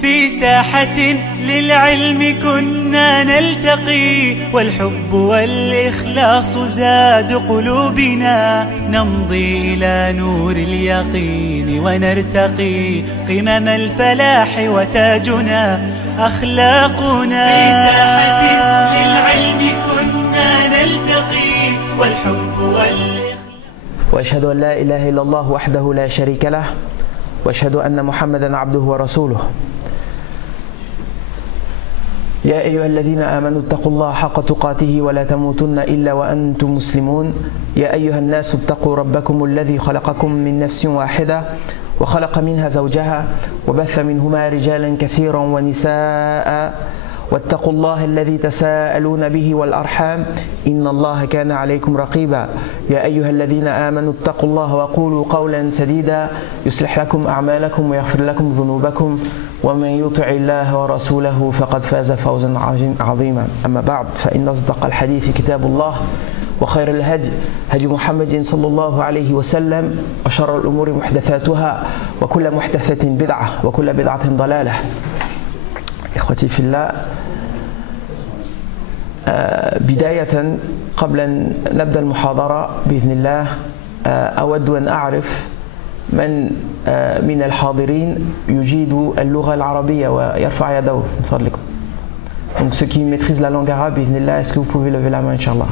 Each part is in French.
في ساحة للعلم كنا نلتقي، والحب والإخلاص زاد قلوبنا، نمضي إلى نور اليقين ونرتقي قمم الفلاح وتاجنا أخلاقنا. في ساحة للعلم كنا نلتقي، والحب والإخلاص. وأشهد أن لا إله إلا الله وحده لا شريك له، وأشهد أن محمدا عبده ورسوله. يا أيها الذين آمنوا اتقوا الله حق تقاته ولا تموتن إلا وأنتم مسلمون. يا أيها الناس اتقوا ربكم الذي خلقكم من نفس واحدة وخلق منها زوجها وبث منهما رجالا كثيرا ونساء، واتقوا الله الذي تساءلون به والأرحام إن الله كان عليكم رقيبا. يا أيها الذين آمنوا اتقوا الله وقولوا قولا سديدا يصلح لكم أعمالكم ويغفر لكم ذنوبكم، ومن يطع الله ورسوله فقد فاز فوزا عظيما. أما بعد، فإن أصدق الحديث كتاب الله، وخير الهدي هدي محمد صلى الله عليه وسلم، وشر الأمور محدثاتها، وكل محدثة بدعة، وكل بدعة ضلالة. إخوتي في الله، بداية قبل أن نبدأ المحاضرة بإذن الله أود أن أعرف من الحاضرين يجيد اللغة العربية ويرفع يده من فضلكم. Donc ceux qui maîtrisent la langue arabe, بإذن الله, est-ce que vous pouvez lever la main, Inch'Allah?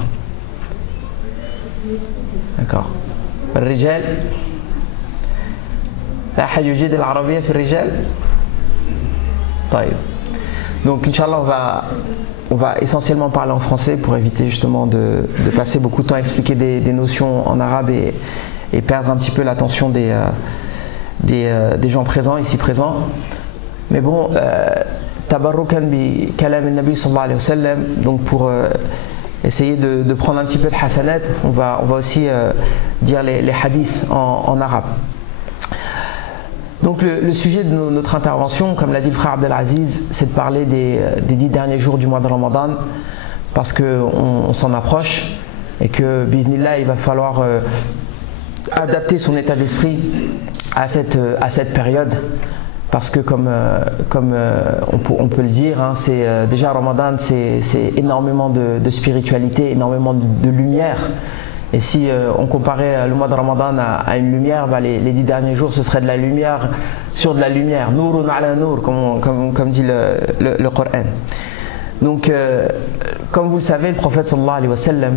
D'accord. الرجال لا أحد يجيد العربية في الرجال؟ طيب. Donc Inch'Allah, on va essentiellement parler en français pour éviter justement de passer beaucoup de temps à expliquer des notions en arabe et perdre un petit peu l'attention des gens présents, ici présents. Mais bon, tabarrukan bi kalam al-Nabi sallallahu alayhi wa sallam, donc pour essayer de prendre un petit peu de hasanat, on va aussi dire les hadiths en arabe. Donc le sujet de notre intervention, comme l'a dit le frère Abdelaziz, c'est de parler des 10 derniers jours du mois de Ramadan, parce qu'on s'en approche et que, bi'idhnillah, il va falloir adapter son état d'esprit à cette période, parce que comme on peut le dire, hein, c'est déjà Ramadan, c'est énormément de spiritualité, énormément de lumière. Et si on comparait le mois de Ramadan à une lumière, les 10 derniers jours, ce serait de la lumière sur de la lumière. Nourun ala nour, comme dit le Coran. Donc, comme vous le savez, le prophète sallallahu alayhi wa sallam,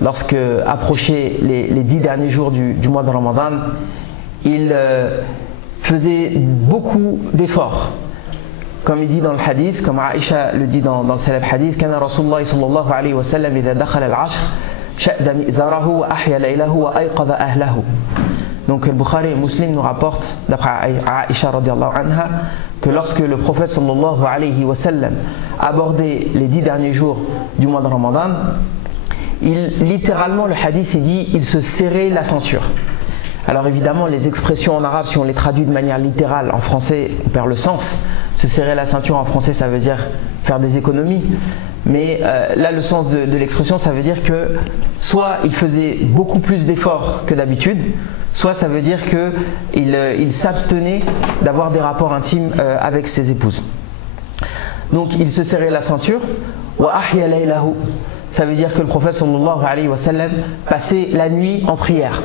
lorsque approchaient les 10 derniers jours du mois de Ramadan, il faisait beaucoup d'efforts. Comme il dit dans le hadith, comme Aïcha le dit dans le célèbre hadith, Kana Rasulullah sallallahu alayhi wa sallam idha dakhala al-ashr Donc Al-Bukhari et Muslim nous rapportent, d'après Aïcha radiallahu anha, que lorsque le prophète sallallahu alayhi wa sallam abordait les 10 derniers jours du mois de Ramadan, littéralement le hadith dit il se serrait la ceinture. Alors évidemment les expressions en arabe, si on les traduit de manière littérale en français, on perd le sens. Se serrer la ceinture en français, ça veut dire faire des économies. Mais là, le sens de l'expression, ça veut dire que soit il faisait beaucoup plus d'efforts que d'habitude, soit ça veut dire qu'il s'abstenait d'avoir des rapports intimes avec ses épouses. Donc il se serrait la ceinture. Wa ahya laylahu, ça veut dire que le prophète sallallahu alayhi wa sallam passait la nuit en prière.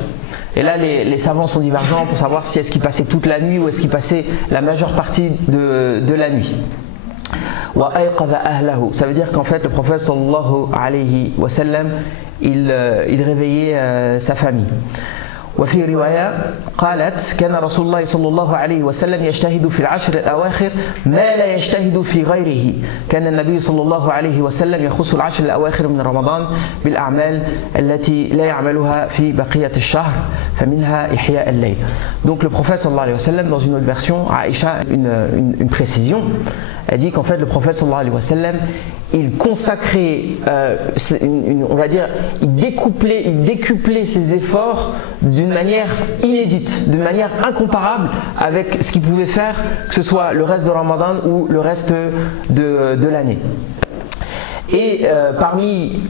Et là, les savants sont divergents pour savoir si est-ce qu'il passait toute la nuit ou est-ce qu'il passait la majeure partie de la nuit. Ça veut dire qu'en fait le prophète sallallahu alayhi wa sallam il réveillait sa famille. وفي رواية قالت كان رسول الله صلى الله عليه وسلم يجتهد في العشر الأواخر ما لا يجتهد في غيره. كان النبي صلى الله عليه وسلم يخص العشر الأواخر من رمضان بالأعمال التي لا يعملها في بقية الشهر فمنها إحياء الليل. Donc le prophète sallallahu alayhi wa sallam, dans une autre version, Aïcha une précision, elle dit qu'en fait le prophète sallallahu alayhi wa sallam il consacrait, on va dire, il décuplait ses efforts d'une manière inédite, d'une manière incomparable avec ce qu'il pouvait faire, que ce soit le reste de Ramadan ou le reste de l'année. Et parmi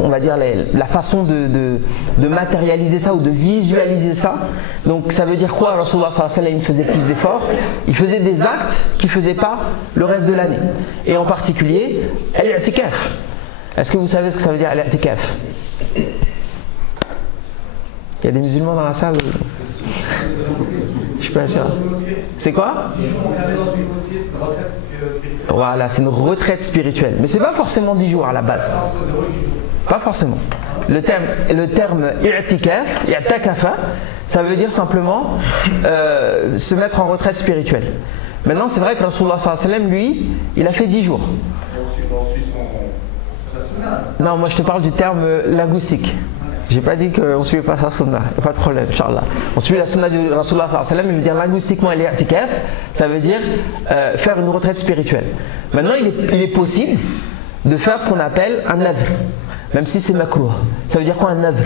on va dire la façon de matérialiser ça ou de visualiser ça, donc ça veut dire quoi? Rasulullah sallallahu alayhi wa sallam faisait plus d'efforts, il faisait des actes qu'il ne faisait pas le reste de l'année. Et en particulier, al-i'tikaf. Est-ce que vous savez ce que ça veut dire al-i'tikaf? Il y a des musulmans dans la salle? Je suis pas sûr. C'est quoi? Voilà, c'est une retraite spirituelle. Mais c'est pas forcément 10 jours à la base. Pas forcément. Le terme i'tikaf, i'takafa, ça veut dire simplement se mettre en retraite spirituelle. Maintenant, c'est vrai que Rasulullah sallallahu alayhi wa sallam, lui, il a fait 10 jours. Non, moi je te parle du terme linguistique. J'ai pas dit qu'on ne suivait pas sa sunna, il n'y a pas de problème, Inch'Allah. On suit la sunna du Rasulullah sallallahu alayhi wa sallam, il veut dire linguistiquement l'i'tikaf, ça veut dire faire une retraite spirituelle. Maintenant, il est possible de faire ce qu'on appelle un nadr, même si c'est makrouh. Ça veut dire quoi un nadr?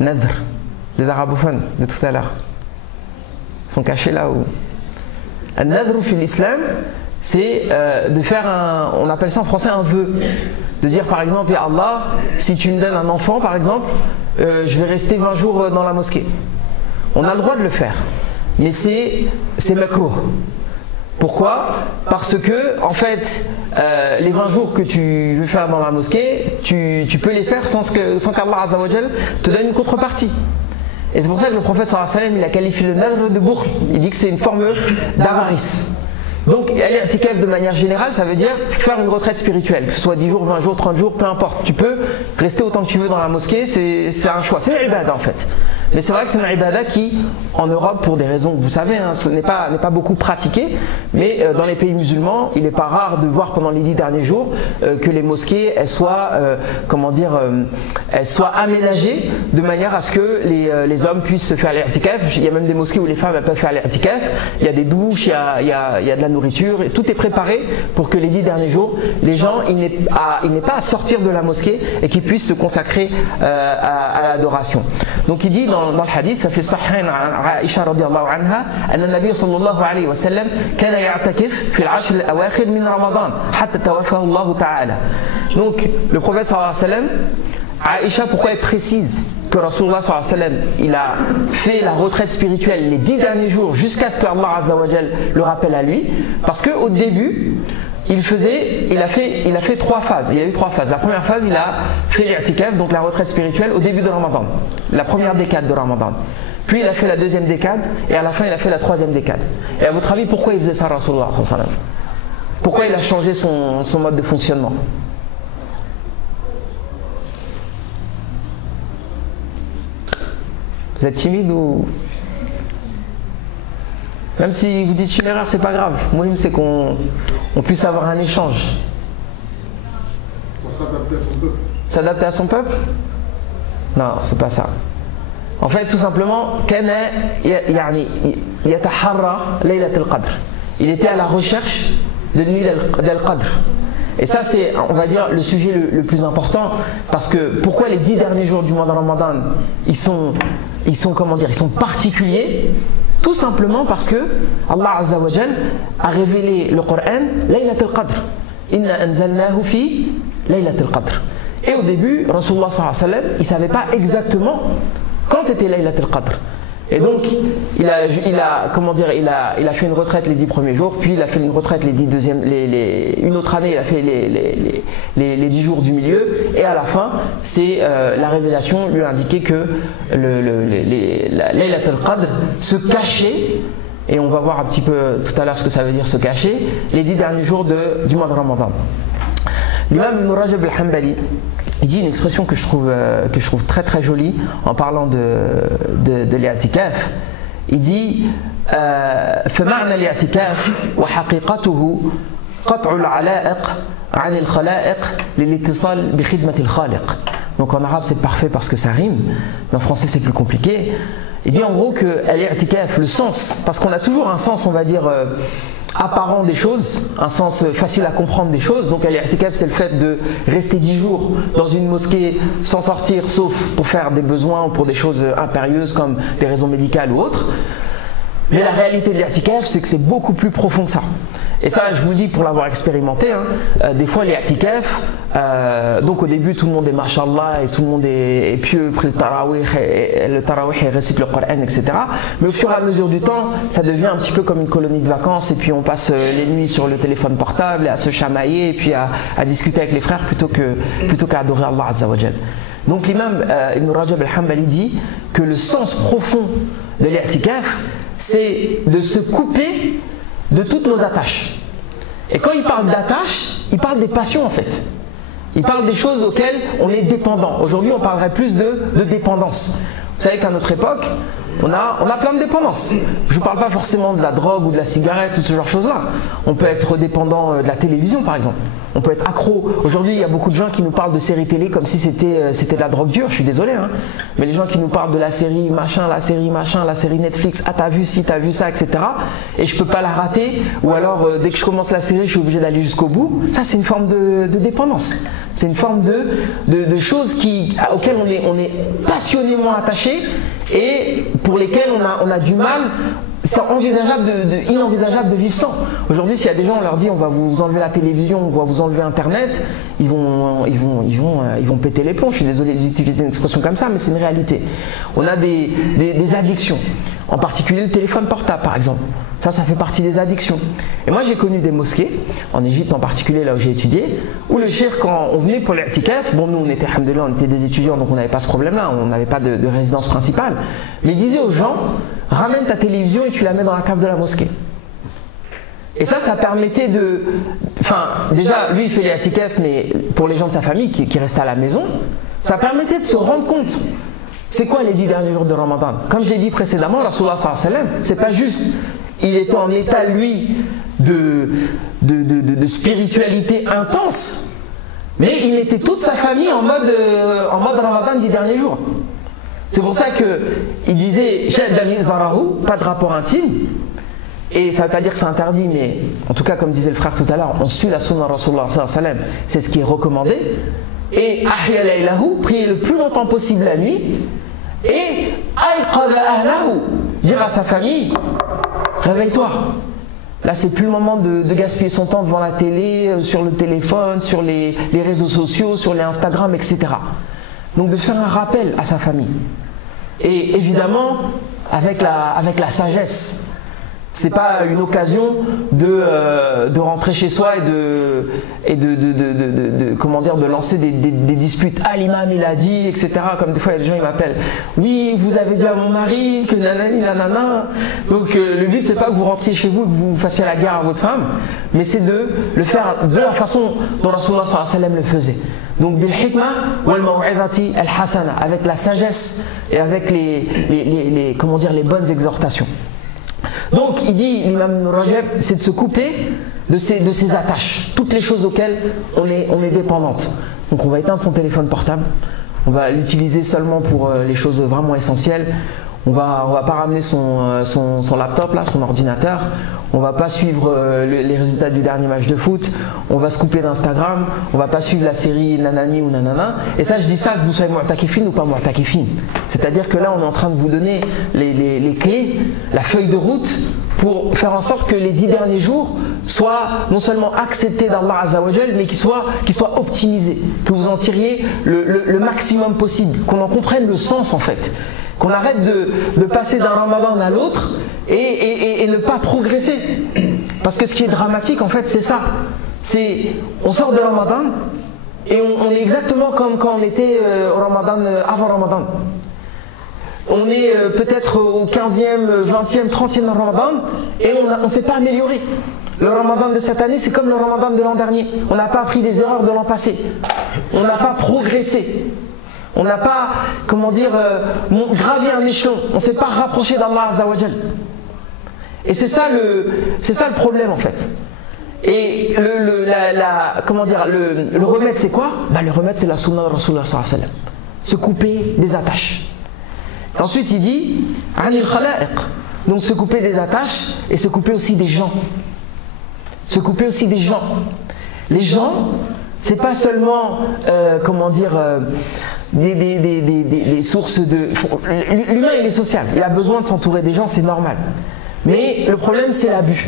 Nadr, les arabophones de tout à l'heure sont cachés là où. Un nadr fil l'islam, c'est de faire on appelle ça en français un vœu. De dire par exemple, ya Allah, si tu me donnes un enfant par exemple, je vais rester 20 jours dans la mosquée. On a le droit de le faire, mais c'est makrouh. Pourquoi? Parce que en fait, les 20 jours que tu veux faire dans la mosquée, tu peux les faire sans qu'Allah Azza wa Jal te donne une contrepartie. Et c'est pour ça que le prophète sallallahu alayhi wa sallam, il a qualifié le nadr de bukhl. Il dit que c'est une forme d'avarice. Donc, l'i'tikaf de manière générale, ça veut dire faire une retraite spirituelle, que ce soit 10 jours, 20 jours, 30 jours, peu importe. Tu peux rester autant que tu veux dans la mosquée, c'est un choix. C'est une ibada en fait. Mais c'est vrai que c'est une ibada qui, en Europe, pour des raisons que vous savez, hein, n'est pas beaucoup pratiquée, mais dans les pays musulmans, il n'est pas rare de voir pendant les 10 derniers jours que les mosquées, elles soient aménagées de manière à ce que les hommes puissent faire l'i'tikaf. Il y a même des mosquées où les femmes peuvent faire l'i'tikaf. Il y a des douches, il y a de la nourriture, et tout est préparé pour que les 10 derniers jours, les gens, il n'est pas à sortir de la mosquée et qu'ils puissent se consacrer à l'adoration. Donc il dit dans le hadith, ففي الصحيحين عن عائشة رضي الله عنها أن النبي صلى الله عليه وسلم كان يعتكف في العشر الأواخر من رمضان حتى توفاه الله تعالى. Donc le prophète sallallahu alayhi wa sallam, Aïcha, pourquoi elle précise que Rasulullah sallallahu alayhi wa sallam, il a fait la retraite spirituelle les 10 derniers jours jusqu'à ce que Allah Azza wa Jal le rappelle à lui? Parce qu'au début, il a fait 3 phases. Il y a eu 3 phases. La première phase, il a fait l'i'tikaf, donc la retraite spirituelle, au début de Ramadan, la première décade de Ramadan. Puis il a fait la deuxième décade, et à la fin il a fait la troisième décade. Et à votre avis, pourquoi il faisait ça, Rasulullah sallallahu alayhi wa sallam? Pourquoi il a changé son mode de fonctionnement? Vous êtes timide ou... Même si vous dites une erreur, c'est pas grave. Moi, c'est qu'on puisse avoir un échange. Pour s'adapter à son peuple. S'adapter à son peuple? Non, c'est pas ça. En fait, tout simplement, il était à la recherche de nuit d'Al-Qadr. Et ça, c'est, on va dire, le sujet le plus important. Parce que pourquoi les 10 derniers jours du mois de Ramadan, ils sont particuliers? Tout simplement parce que Allah Azza wa Jal a révélé le Coran Laylatul Qadr. Inna anzalnahu fi Laylatul Qadr. Et au début, Rasulullah sallallahu alayhi wa sallam, il ne savait pas exactement quand était Laylatul Qadr. Et donc, il a fait une retraite les 10 premiers jours, puis il a fait une retraite une autre année, il a fait les 10 jours du milieu, et à la fin, c'est la révélation lui a indiqué que la Laylatul Qadr se cachait, et on va voir un petit peu tout à l'heure ce que ça veut dire se cacher, les 10 derniers jours du mois de Ramadan. L'imam Ibn Rajab al-Hanbali, il dit une expression que je trouve très très jolie en parlant de l'i'tikaf. Il dit فمعنى الاعتكاف وحقيقته قطع العلائق عن الخلائق للاتصال بخدمة الخالق. Donc en arabe c'est parfait parce que ça rime, mais en français c'est plus compliqué. Il dit en gros que l'i'tikaf, le sens, parce qu'on a toujours un sens, on va dire apparent des choses, un sens facile à comprendre des choses. Donc l'i'tikaf, c'est le fait de rester 10 jours dans une mosquée sans sortir, sauf pour faire des besoins ou pour des choses impérieuses comme des raisons médicales ou autres. Mais la réalité de l'i'tikaf, c'est que c'est beaucoup plus profond que ça. Et ça, je vous le dis pour l'avoir expérimenté, hein, des fois les i'tikaf, donc au début tout le monde est mashallah et tout le monde est pieux, pris le tarawih et récite le Coran, etc. Mais au fur et à mesure du temps, ça devient un petit peu comme une colonie de vacances et puis on passe les nuits sur le téléphone portable et à se chamailler et puis à discuter avec les frères plutôt qu'à adorer Allah Azza wa Jal. Donc l'imam Ibn Rajab al-Hanbali dit que le sens profond de l'i'tikaf, c'est de se couper de toutes nos attaches. Et quand il parle d'attaches, il parle des passions en fait. Il parle des choses auxquelles on est dépendant. Aujourd'hui, on parlerait plus de dépendance. Vous savez qu'à notre époque, on a plein de dépendances. Je ne vous parle pas forcément de la drogue ou de la cigarette ou ce genre de choses-là. On peut être dépendant de la télévision par exemple. On peut être accro. Aujourd'hui, il y a beaucoup de gens qui nous parlent de séries télé comme si c'était de la drogue dure. Je suis désolé, hein. Mais les gens qui nous parlent de la série machin, la série Netflix, ah t'as vu ci, t'as vu ça, etc. Et je peux pas la rater. Ou alors, dès que je commence la série, je suis obligé d'aller jusqu'au bout. Ça, c'est une forme de dépendance. C'est une forme de choses auxquelles on est passionnément attaché et pour lesquelles on a du mal. C'est inenvisageable de vivre sans. Aujourd'hui, s'il y a des gens, on leur dit on va vous enlever la télévision, on va vous enlever Internet, ils vont péter les plombs. Je suis désolé d'utiliser une expression comme ça, mais c'est une réalité. On a des addictions, en particulier le téléphone portable par exemple. Ça fait partie des addictions. Et moi j'ai connu des mosquées, en Égypte en particulier, là où j'ai étudié, où le cheikh, quand on venait pour l'i'tikaf, bon nous on était, alhamdoulilah, on était des étudiants donc on n'avait pas ce problème-là, on n'avait pas de résidence principale, mais il disait aux gens, ramène ta télévision et tu la mets dans la cave de la mosquée. Et ça permettait de... Enfin, déjà, lui il fait l'i'tikaf, mais pour les gens de sa famille qui restaient à la maison, ça permettait de se rendre compte. C'est quoi les 10 derniers jours de Ramadan? Comme je l'ai dit précédemment, Rasulullah sallallahu alayhi wa sallam, c'est pas juste... Il était en état, lui, de spiritualité intense, mais il mettait toute sa famille en mode Ramadan 10 derniers jours. C'est pour ça qu'il disait pas de rapport intime, et ça ne veut pas dire que c'est interdit, mais en tout cas, comme disait le frère tout à l'heure, on suit la sunna Rasulullah sallallahu alayhi wa sallam, c'est ce qui est recommandé. Et ahya laylahu, prier le plus longtemps possible la nuit, et ayqadha ahlahu, dire à sa famille, réveille-toi. Là, c'est plus le moment de gaspiller son temps devant la télé, sur le téléphone, sur les réseaux sociaux, sur les Instagram, etc. Donc de faire un rappel à sa famille. Et évidemment, avec la sagesse. C'est pas une occasion de rentrer chez soi et de lancer des disputes. Ah, l'imam il a dit, etc. Comme des fois il y a des gens qui m'appellent. Oui, vous avez dit à mon mari que nanani nanana. Donc le but c'est pas que vous rentriez chez vous et que vous fassiez la guerre à votre femme, mais c'est de le faire de la façon dont Rasulullah sallallahu alayhi wa sallam le faisait. Donc bil hikma wal maw'izati al hasana, avec la sagesse et avec les bonnes exhortations. Donc il dit, l'imam Ibn Rajab, c'est de se couper de ses attaches, toutes les choses auxquelles on est dépendante. Donc on va éteindre son téléphone portable, on va l'utiliser seulement pour les choses vraiment essentielles. On va pas ramener son laptop là, son ordinateur. On va pas suivre les résultats du dernier match de foot. On va se couper d'Instagram. On va pas suivre la série nanani ou nanana. Et ça, je dis ça que vous soyez mu'takifin ou pas mu'takifin. C'est-à-dire que là, on est en train de vous donner les clés, la feuille de route pour faire en sorte que les 10 derniers jours soient non seulement acceptés d'Allah Azza wa Jal, mais qu'ils soient optimisés, que vous en tiriez le maximum possible, qu'on en comprenne le sens en fait. Qu'on arrête de passer d'un Ramadan à l'autre et ne pas progresser. Parce que ce qui est dramatique en fait c'est ça. C'est on sort de Ramadan et on est exactement comme quand on était au Ramadan, avant Ramadan. On est peut-être au 15e, 20e, 30e Ramadan et on ne s'est pas amélioré. Le Ramadan de cette année c'est comme le Ramadan de l'an dernier. On n'a pas appris des erreurs de l'an passé. On n'a pas progressé. On n'a pas, gravi un échelon. On ne s'est pas rapproché d'Allah Azza wa Jal. Et c'est ça le problème en fait. Et le remède c'est quoi? Le remède c'est la sunna de Rasulullah sallallahu alayhi wa sallam. Se couper des attaches. Et ensuite il dit anil khalaiq. Donc se couper des attaches et se couper aussi des gens. Se couper aussi des gens. Les gens, c'est pas seulement des sources de... L'humain il est social, il a besoin de s'entourer des gens, c'est normal. Mais le problème c'est l'abus.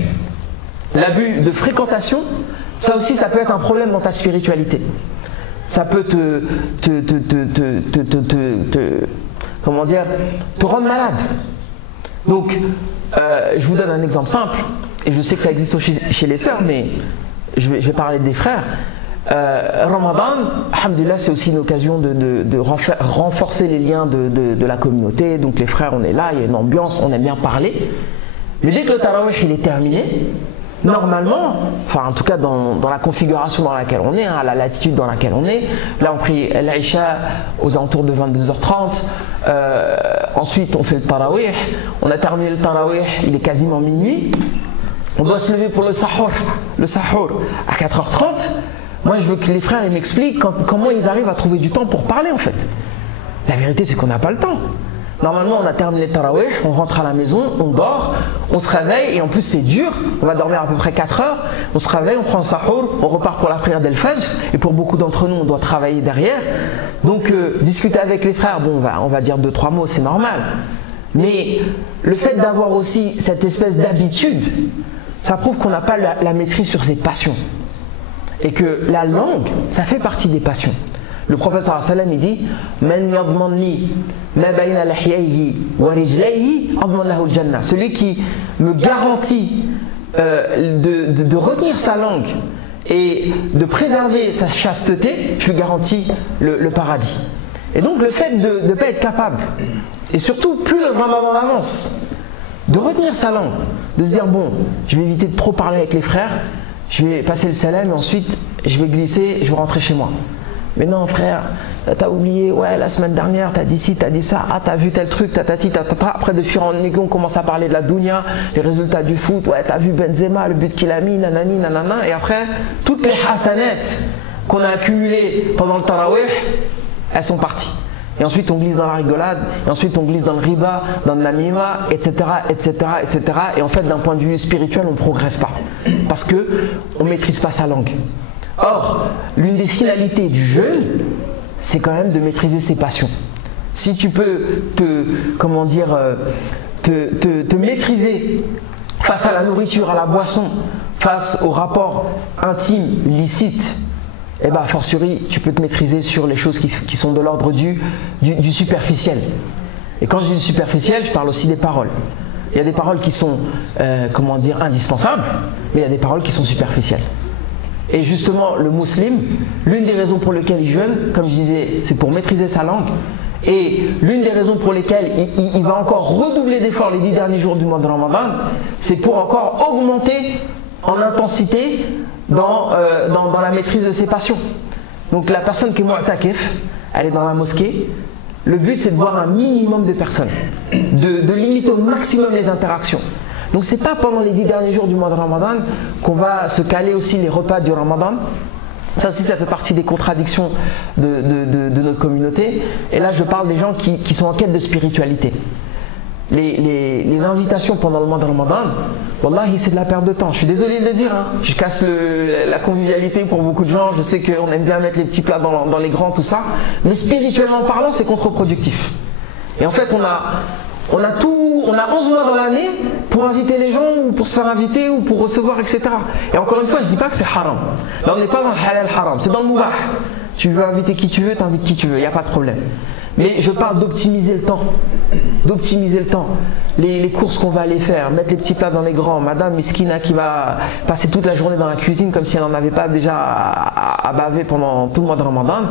l'abus de fréquentation, ça aussi, ça peut être un problème dans ta spiritualité. Ça peut comment dire, te rendre malade. Donc, je vous donne un exemple simple, et je sais que ça existe aussi chez les sœurs, mais je vais parler des frères. Ramadan, alhamdoulilah, c'est aussi une occasion de renforcer les liens de la communauté. Donc les frères, on est là, il y a une ambiance, on aime bien parler. Mais dès que le tarawih il est terminé, normalement, enfin en tout cas dans la configuration dans laquelle on est, à la latitude dans laquelle on est, là on prie l'Aïcha aux alentours de 22h30, ensuite on fait le tarawih, on a terminé le tarawih, il est quasiment minuit, on doit se lever pour le sahur à 4h30. Moi je veux que les frères m'expliquent comment ils arrivent à trouver du temps pour parler en fait. La vérité c'est qu'on n'a pas le temps. Normalement on a terminé le tarawih, on rentre à la maison, on dort, on se réveille et en plus c'est dur, on va dormir à peu près 4 heures, on se réveille, on prend le sahur, on repart pour la prière d'El-Fajr et pour beaucoup d'entre nous on doit travailler derrière. Donc discuter avec les frères, bon on va dire 2-3 mots, c'est normal. Mais le fait d'avoir aussi cette espèce d'habitude, ça prouve qu'on n'a pas la maîtrise sur ses passions. Et que la langue, ça fait partie des passions. Le prophète sallallahu alayhi wa sallam, il dit Man yadman li ma bayna lahyayhi wa rijlayhi adman lahu al-jannah. Celui qui me garantit de retenir sa langue et de préserver sa chasteté, je lui garantis le paradis. Et donc le fait de ne pas être capable, et surtout plus le Ramadan avance, de retenir sa langue, de se dire bon, je vais éviter de trop parler avec les frères, je vais passer le salam et ensuite je vais glisser, je vais rentrer chez moi. Mais non frère, t'as oublié, ouais la semaine dernière t'as dit ci, t'as dit ça, ah t'as vu tel truc, tatati, tatata. Après de fil en aiguille on commence à parler de la dunya, les résultats du foot, ouais t'as vu Benzema, le but qu'il a mis, nanani, nanana. Et après, toutes les hasanettes qu'on a accumulées pendant le tarawih, elles sont parties. Et ensuite on glisse dans la rigolade, et ensuite on glisse dans le riba, dans le namima, etc., etc., etc. Et en fait d'un point de vue spirituel on ne progresse pas. Parce qu'on ne maîtrise pas sa langue. Or, l'une des finalités du jeûne, c'est quand même de maîtriser ses passions. Si tu peux te maîtriser face à la nourriture, à la boisson, face au rapport intime, licite, et bien, a fortiori, tu peux te maîtriser sur les choses qui sont de l'ordre du superficiel. Et quand je dis du superficiel, je parle aussi des paroles. Il y a des paroles qui sont, indispensables, mais il y a des paroles qui sont superficielles. Et justement, le musulman, l'une des raisons pour lesquelles il jeûne, comme je disais, c'est pour maîtriser sa langue. Et l'une des raisons pour lesquelles il va encore redoubler d'efforts les 10 derniers jours du mois de Ramadan, c'est pour encore augmenter en intensité dans la maîtrise de ses passions. Donc la personne qui est mu'takif, elle est dans la mosquée, le but c'est de voir un minimum de personnes, de limiter au maximum les interactions. Donc c'est pas pendant les 10 derniers jours du mois de Ramadan qu'on va se caler aussi les repas du Ramadan. Ça aussi ça fait partie des contradictions de notre communauté. Et là je parle des gens qui sont en quête de spiritualité. Les invitations pendant le mois de Ramadan, wallahi c'est de la perte de temps. Je suis désolé de le dire, hein. Je casse la convivialité pour beaucoup de gens. Je sais qu'on aime bien mettre les petits plats dans les grands, tout ça. Mais spirituellement parlant, c'est contre-productif. Et en fait, on a 11 mois dans l'année pour inviter les gens, ou pour se faire inviter, ou pour recevoir, etc. Et encore une fois, je ne dis pas que c'est haram. Là, on n'est pas dans le halal haram, c'est dans le mubah. Tu veux inviter qui tu veux, t'invites qui tu veux, il n'y a pas de problème. Mais je parle d'optimiser le temps. D'optimiser le temps. Les courses qu'on va aller faire, mettre les petits plats dans les grands, madame miskina qui va passer toute la journée dans la cuisine comme si elle n'en avait pas déjà à baver pendant tout le mois de Ramadan,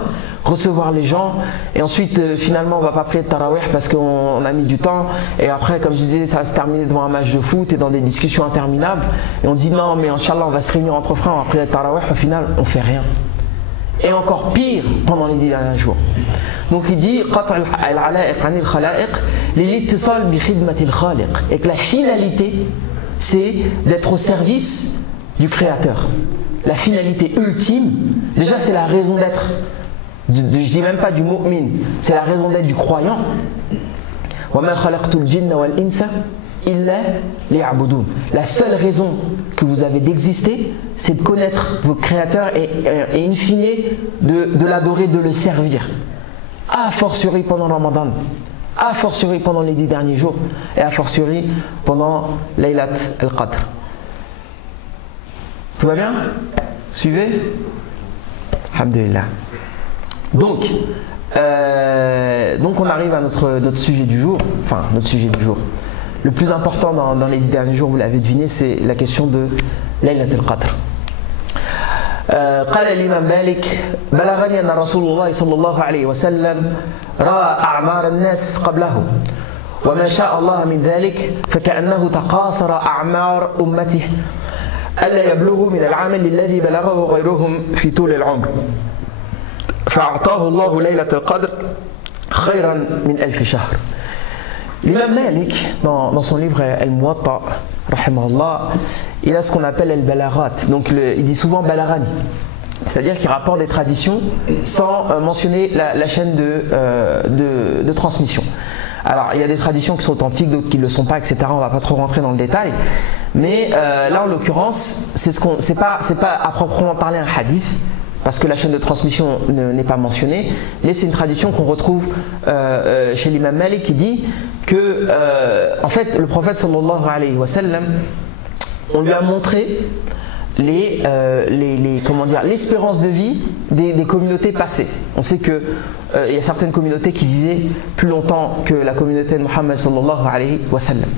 recevoir les gens, et ensuite finalement on va pas prier de tarawih parce qu'on a mis du temps, et après comme je disais ça va se terminer devant un match de foot et dans des discussions interminables, et on dit non mais Inch'Allah on va se réunir entre frères, on va prier de tarawih, au final on fait rien. Et encore pire pendant les 10 derniers jours. Donc il dit et que la finalité c'est d'être au service du Créateur. La finalité ultime, déjà c'est la raison d'être, je dis même pas du mu'min, c'est la raison d'être du croyant. La seule raison que vous avez d'exister, c'est de connaître votre Créateur et in fine de l'adorer, de le servir. A fortiori pendant le Ramadan, a fortiori pendant les 10 derniers jours, et a fortiori pendant Laylat al-Qadr. Tout va bien? Suivez? Alhamdulillah. Donc on arrive à notre sujet du jour. Enfin, notre sujet du jour. Le plus important dans les 10 derniers jours, vous l'avez deviné, c'est la question de Laylat al-Qadr. قال الإمام مالك بلغني أن رسول الله صلى الله عليه وسلم رأى أعمار الناس قبله وما شاء الله من ذلك فكأنه تقاصر أعمار أمته ألا يبلغوا من العمل الذي بلغه غيرهم في طول العمر فأعطاه الله ليلة القدر خيرا من 1000 شهر. L'imam Malik, dans son livre Al-Muwatta, rahimahullah, il a ce qu'on appelle Al-Balaghat. Donc il dit souvent Balagani, c'est-à-dire qu'il rapporte des traditions sans mentionner la chaîne de transmission. Alors il y a des traditions qui sont authentiques, d'autres qui ne le sont pas, etc. On ne va pas trop rentrer dans le détail. Mais là en l'occurrence, c'est pas à proprement parler un hadith, parce que la chaîne de transmission n'est pas mentionnée, mais c'est une tradition qu'on retrouve chez l'imam Malik qui dit que en fait le prophète sallallahu alayhi wa sallam, on lui a montré l'espérance de vie des communautés passées. On sait que il y a certaines communautés qui vivaient plus longtemps que la communauté de Muhammad sallallahu alayhi wa sallam.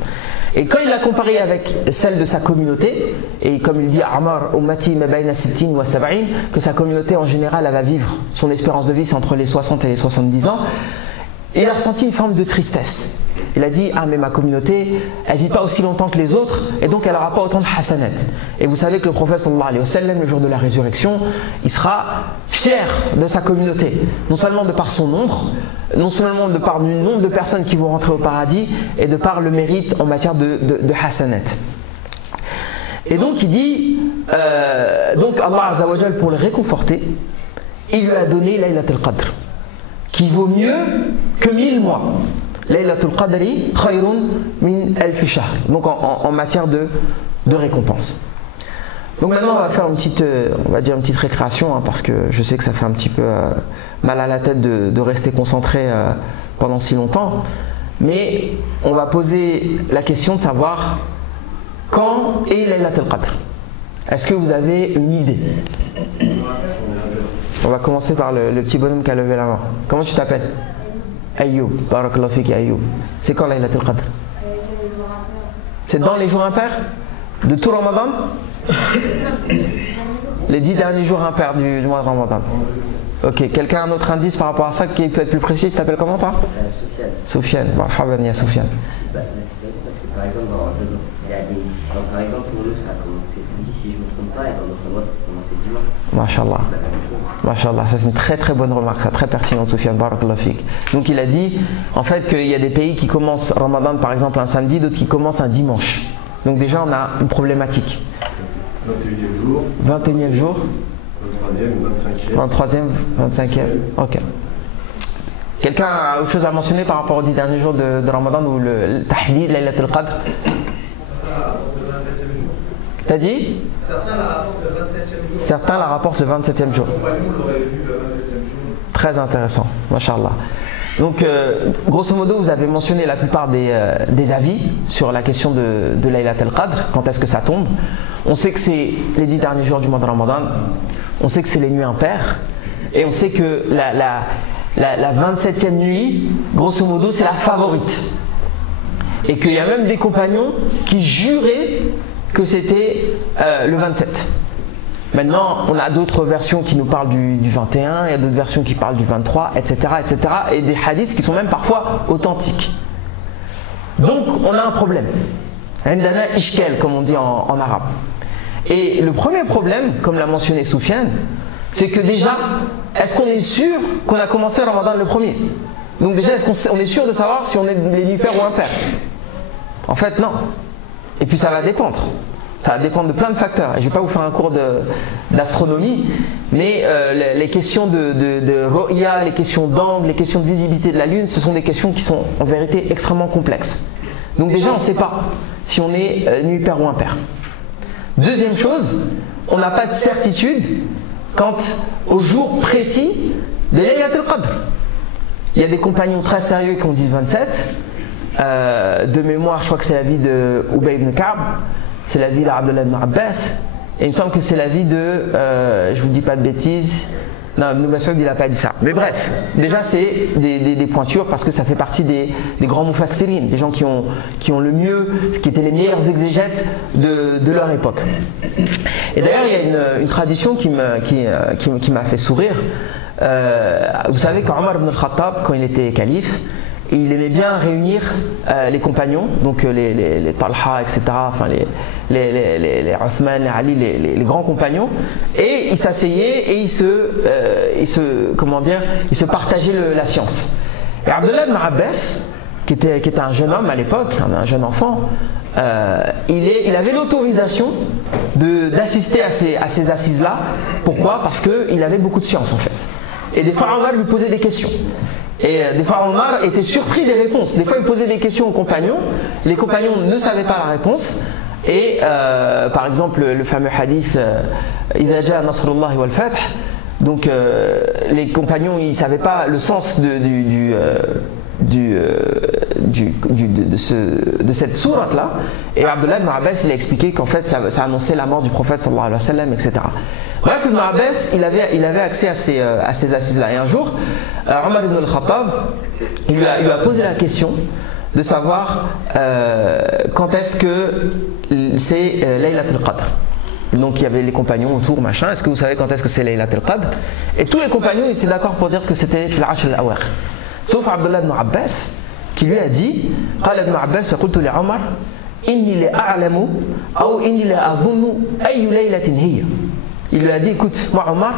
Et quand il l'a comparé avec celle de sa communauté, et comme il dit Amar ummati ma bayna sittin wa sab'in, que sa communauté en général elle va vivre, son espérance de vie c'est entre les 60 et les 70 ans, il a ressenti une forme de tristesse. Il a dit ah mais ma communauté elle vit pas aussi longtemps que les autres et donc elle n'aura pas autant de hasanat. Et vous savez que le prophète sallallahu alayhi wa sallam, le jour de la résurrection, il sera fier de sa communauté, non seulement de par son nombre, non seulement de par le nombre de personnes qui vont rentrer au paradis et de par le mérite en matière de hasanat. Et donc il dit donc Allah Azza wa Jal, pour le réconforter, il lui a donné Laylat al-Qadr qui vaut mieux que 1000 mois. Laylatul Qadri khayrun min 1000 shahr. Donc en matière de récompense. Donc maintenant on va faire une petite récréation, hein, parce que je sais que ça fait un petit peu mal à la tête de rester concentré pendant si longtemps. Mais on va poser la question de savoir quand est Laylatul Qadr. Est-ce que vous avez une idée? On va commencer par le petit bonhomme qui a levé la main. Comment tu t'appelles? Ayoub, barakallahu fik Ayoub. C'est quand Laylatul Qadr? C'est dans les jours impairs de tout Ramadan? Les 10 derniers jours impairs du mois de Ramadan. Ok, quelqu'un a un autre indice par rapport à ça qui peut être plus précis? Tu t'appelles comment toi? Soufiane, marhaban ya Soufiane. Parce que par exemple, il y a des. Par exemple, pour nous, ça a commencé samedi, si je ne me trompe pas, et dans notre mois, ça a commencé dimanche. Masha'Allah. Masha'Allah, ça c'est une très très bonne remarque, ça très pertinent, Soufiane, barakallahu fik. Donc il a dit en fait qu'il y a des pays qui commencent Ramadan par exemple un samedi, d'autres qui commencent un dimanche. Donc déjà on a une problématique. 21e jour. 21e jour. 23e, 25e. 25e. Ok. Quelqu'un a autre chose à mentionner par rapport aux 10 derniers jours de Ramadan ou le tahdid, Laylatul Qadr? T'as dit? Certains la rapportent le 27e jour. Très intéressant, mashallah. Donc, grosso modo, vous avez mentionné la plupart des avis sur la question de Laylat al-Qadr, quand est-ce que ça tombe. On sait que c'est les 10 derniers jours du mois de Ramadan, on sait que c'est les nuits impaires, et on sait que la 27e nuit, grosso modo, c'est la favorite. Et qu'il y a même des compagnons qui juraient que c'était le 27. Maintenant, on a d'autres versions qui nous parlent du 21, il y a d'autres versions qui parlent du 23, etc., etc. Et des hadiths qui sont même parfois authentiques. Donc, on a un problème. Indana ishkel, comme on dit en arabe. Et le premier problème, comme l'a mentionné Soufiane, c'est que déjà, est-ce qu'on est sûr qu'on a commencé Ramadan le premier? Donc déjà, est-ce qu'on est sûr de savoir si on est les nuits paires ou impaires? En fait, non. Et puis ça va dépendre. Ça va dépendre de plein de facteurs. Et je ne vais pas vous faire un cours d'astronomie, mais les questions de ru'ya, les questions d'angle, les questions de visibilité de la Lune, ce sont des questions qui sont en vérité extrêmement complexes. Donc déjà, on ne sait pas si on est nuit paire ou impair. Deuxième chose, on n'a pas de certitude quant au jour précis de Laylatul Qadr. Il y a des compagnons très sérieux qui ont dit le 27. De mémoire, je crois que c'est la vie de Ubay ibn Ka'b, c'est la vie d'Abdullah ibn Abbas, Et il me semble que c'est l'avis de, je vous dis pas de bêtises, non, Ibn Mas'ud il n'a pas dit ça. Mais bref, déjà c'est des pointures parce que ça fait partie des grands mufassirin, des gens qui ont le mieux, qui étaient les meilleurs exégètes de leur époque. Et d'ailleurs il y a une tradition qui m'a fait sourire. Vous savez qu'Omar ibn al-Khattab, quand il était calife, il aimait bien réunir les compagnons, donc les Talha, etc., enfin les Uthman, les Ali, les grands compagnons, et ils s'asseyaient et ils se partageaient la science. Et Abdullah ibn Abbas, qui était un jeune homme à l'époque, un jeune enfant, il avait l'autorisation d'assister à ces assises-là. Pourquoi? Parce qu'il avait beaucoup de science en fait. Et des fois, Omar lui posait des questions. Et des fois, Omar était surpris des réponses. Des fois, il posait des questions aux compagnons. Les compagnons ne savaient pas la réponse. Et par exemple, le fameux hadith Idha ja'a nasrullahi wal fath. Donc, les compagnons, ils ne savaient pas le sens de cette sourate là, et Abdullah ibn Abbas il a expliqué qu'en fait ça annonçait la mort du prophète sallallahu alayhi wa sallam, etc. Bref, Ibn Abbas il avait accès à ces assises là, et un jour Omar ibn al-Khattab il lui a posé la question de savoir quand est-ce que c'est Laylat al-Qadr. Donc il y avait les compagnons autour, machin, est-ce que vous savez quand est-ce que c'est Laylat al-Qadr? Et tous les compagnons ils étaient d'accord pour dire que c'était fil ashr al-awakhir, sauf Abdullah ibn Abbas qui lui a dit قال ابن عباس فقلت لعمر إني لأعلم أو إني لأظن أي ليلة هي. Il lui a dit écoute, moi Omar,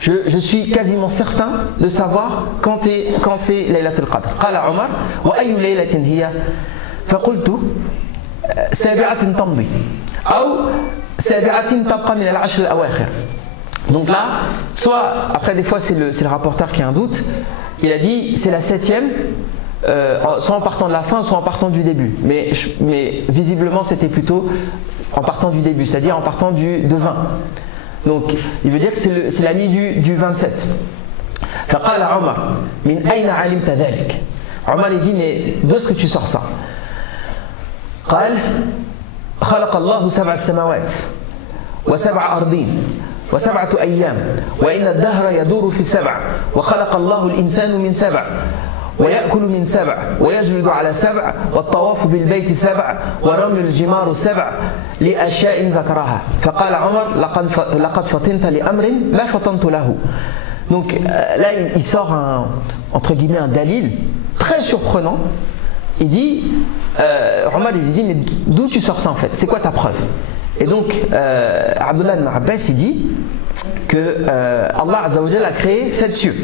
je suis quasiment certain de savoir quand c'est Laylat al-Qadr. قال عمر وأي ليلة هي فقلت سابعة تمضي أو سابعة تبقى من العشر الأواخر. Donc là, soit après des fois c'est le rapporteur qui a un doute, il a dit c'est la 7e, soit en partant de la fin, soit en partant du début. Mais visiblement c'était plutôt en partant du début, c'est-à-dire en partant de 20. Donc il veut dire que c'est la nuit du 27. فقال عمر من أين علمت ذلك؟ Omar il dit mais d'où est-ce que tu sors ça? قال خلق الله 7 السماوات و7 أرضين و7 أيام وإن الدهر يدور في 7 وخلق الله الإنسان من 7 ويأكل من 7 ويجلد على 7 والطواف بالبيت 7 ورمي الجمار 7 لأشياء ذكرها. فقال عمر لقد فطنت لأمر ما فطنت له. Donc là il sort entre guillemets un dalil très surprenant. Il dit, Omar lui dit mais d'où tu sors ça en fait? C'est quoi ta preuve? Et donc Abdullah ibn Abbas il dit que Allah Azza wa Jalla a créé 7 cieux.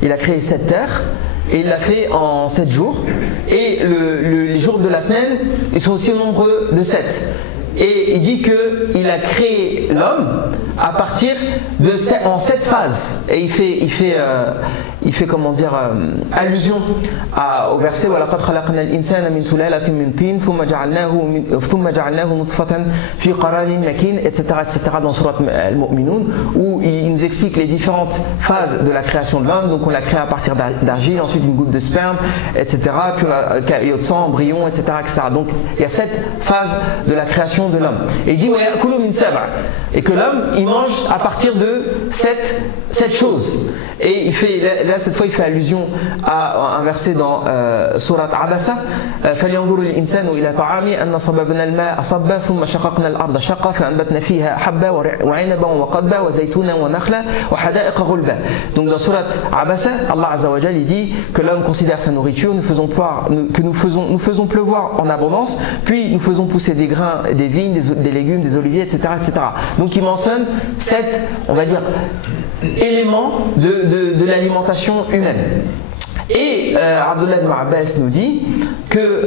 Il a créé 7 terres. Et il l'a fait en 7 jours. Et les jours de la semaine, ils sont aussi au nombre de 7. Et il dit qu'il a créé l'homme à partir en 7 phases. Et il fait comment dire, allusion au verset وَلَقَدْ خَلَقْنَا الْإِنسَانَ مِنْ سُلَالَةٍ مِنْ طِينٍ ثُمَّ جَعَلْنَاهُ نُطْفَةً فِي قَرَارٍ مَكِينٍ, etc. dans Surat Al-Mu'minun, où il nous explique les différentes phases de la création de l'homme. Donc on l'a créé à partir d'argile, ensuite une goutte de sperme, etc. Puis on a caillot de sang, embryon, etc., etc. Donc il y a 7 phases de la création de l'homme. Et il dit وَيَأْكُلُ مِنْ سَبْعٍ, et que l'homme il mange à partir de 7 choses. Et il fait, là cette fois il fait allusion à un verset dans Surat Abasa, فَلْيَنْظُرِ الْإِنسَانُ إِلَى طَعَامِهِ أَنَّا صَبَّبْنَا الْمَاءَ صَبًّا ثُمَّ شَقَقْنَا الْأَرْضَ شَقًّا فَأَنبَتْنَا فِيهَا حَبًّا وَعِنَبًا وَقَضْبًا وَزَيْتُونًا وَنَخْلًا وَحَدَائِقَ غُلْبًا. Donc dans Surat Abasa, Allah Azza wa Jalla il dit que l'homme considère sa nourriture, nous faisons pleuvoir en abondance, puis nous faisons pousser des grains, des vignes, des légumes, des oliviers, etc., etc. Donc il mentionne 7, on va dire, éléments de l'alimentation humaine. Et Abdullah ibn Abbas nous dit que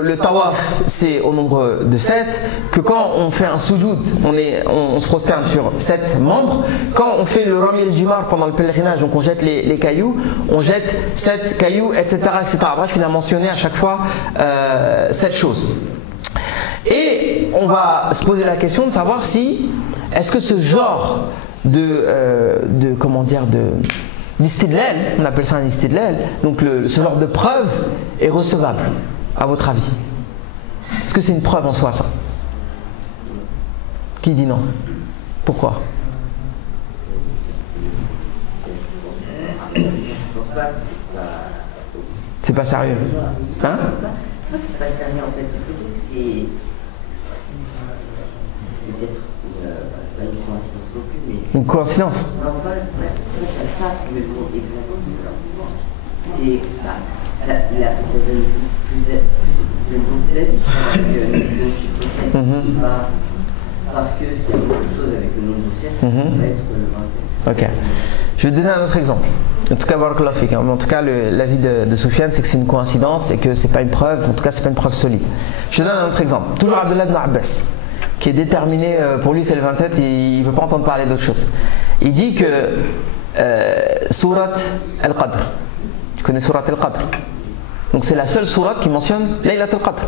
le tawaf c'est au nombre de 7, que quand on fait un sujoud, on se prosterne sur 7 membres. Quand on fait le rami al-jimar pendant le pèlerinage, donc on jette les cailloux, on jette 7 cailloux, etc., etc. Bref, il a mentionné à chaque fois 7 choses. Et on va se poser la question de savoir si, est-ce que ce genre d'istidlal, on appelle ça un istidlal, donc ce genre de preuve est recevable, à votre avis? Est-ce que c'est une preuve en soi, ça? Qui dit non? Pourquoi? C'est pas sérieux. Hein? C'est pas sérieux en fait, c'est plutôt c'est peut-être pas une coïncidence non plus, mais. Une coïncidence? Non, pas le mot exactement. C'est ça, le nom de la vie, que le chiffre 7, parce qu'il y a beaucoup de choses avec le nombre de 7, ça va être le 27. Ok. Je vais te donner un autre exemple. En tout cas, barakallahu fik. En tout cas, l'avis de Soufiane, c'est que c'est une coïncidence et que c'est pas une preuve. En tout cas, c'est pas une preuve solide. Je te donne un autre exemple. Toujours Abdullah ibn Abbas, qui est déterminé, pour lui c'est le 27, il ne veut pas entendre parler d'autre chose. Il dit que Surat Al-Qadr, tu connais Surat Al-Qadr? Donc c'est la seule sourate qui mentionne Laylat Al-Qadr.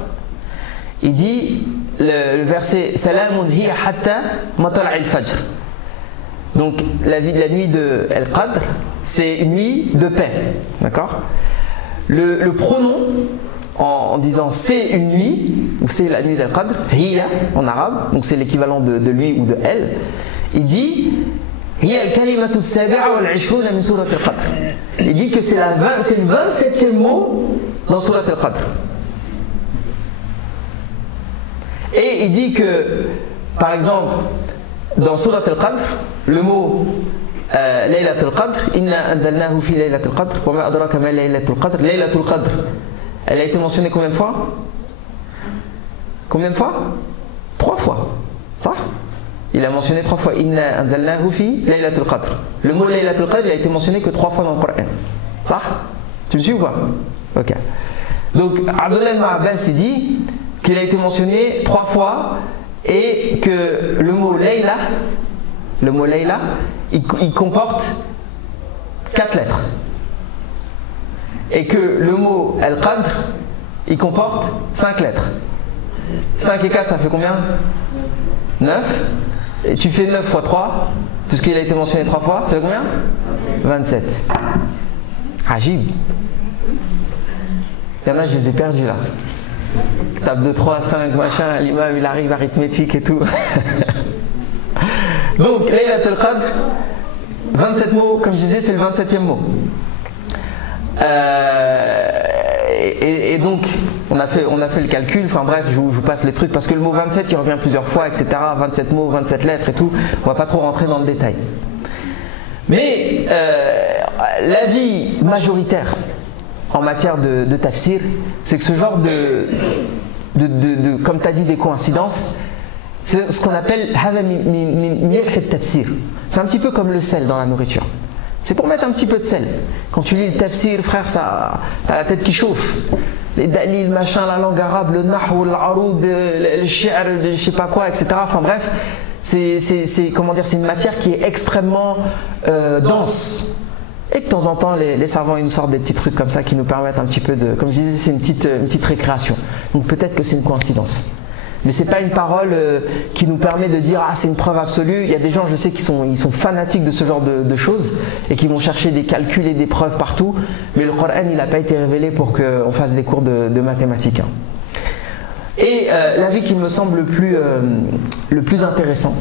Il dit le verset Salamun hiya hatta matala' al-fajr. Donc la nuit de Al-Qadr, c'est une nuit de paix. D'accord? Le pronom en disant c'est une nuit, ou c'est la nuit d'Al-Qadr, hiya en arabe, donc c'est l'équivalent de lui ou de elle, il dit hiya al-kalimatu as-sabi'a wal-'ishruna min surat Al-Qadr. Il dit que c'est le 27e mot dans surat Al-Qadr. Et il dit que, par exemple, dans surat Al-Qadr, le mot Laylatul Qadr, inna anzalnahu fi Laylatul Qadr, wa ma adraka ma Laylatul Qadr. Laylatul Qadr, elle a été mentionnée combien de fois? Combien de fois? 3 fois. Ça? Il a mentionné 3 fois. Inna anzalnahu fi Laylatul Qadr. Le mot Laylatul Qadr, il a été mentionné que 3 fois dans le Coran. Ça? Tu me suis ou pas? Ok. Donc, Abdullah ibn Abbas, il dit qu'il a été mentionné 3 fois et que le mot Layla, il comporte 4 lettres. Et que le mot Al-Qadr, il comporte 5 lettres. 5 et 4, ça fait combien? 9. Et tu fais 9 fois 3, puisqu'il a été mentionné 3 fois, ça fait combien? 27. Ajib. Il y en a, je les ai perdus là. Tape 2, 3, 5, machin, l'imam il arrive, arithmétique et tout. Donc, Laylatul Qadr, 27 mots, comme je disais, c'est le 27e mot. Et donc, on a fait le calcul, enfin bref, je vous passe les trucs, parce que le mot 27, il revient plusieurs fois, etc. 27 mots, 27 lettres et tout, on va pas trop rentrer dans le détail. Mais, l'avis majoritaire en matière de tafsir, c'est que ce genre comme tu as dit, des coïncidences, c'est ce qu'on appelle tafsir. C'est un petit peu comme le sel dans la nourriture. C'est pour mettre un petit peu de sel. Quand tu lis le tafsir, frère, t'as la tête qui chauffe. Les dalil, machin, la langue arabe, le nahu, l'aroud, le shi'r, je sais pas quoi, etc. Enfin bref, c'est comment dire, c'est une matière qui est extrêmement dense. Et de temps en temps, les savants ils nous sortent des petits trucs comme ça qui nous permettent un petit peu de... Comme je disais, c'est une petite récréation. Donc peut-être que c'est une coïncidence. Mais ce n'est pas une parole qui nous permet de dire « Ah, c'est une preuve absolue ». Il y a des gens, je sais, qui sont fanatiques de ce genre de choses et qui vont chercher des calculs et des preuves partout. Mais le Coran, il n'a pas été révélé pour qu'on fasse des cours de mathématiques. Et l'avis qui me semble le plus intéressant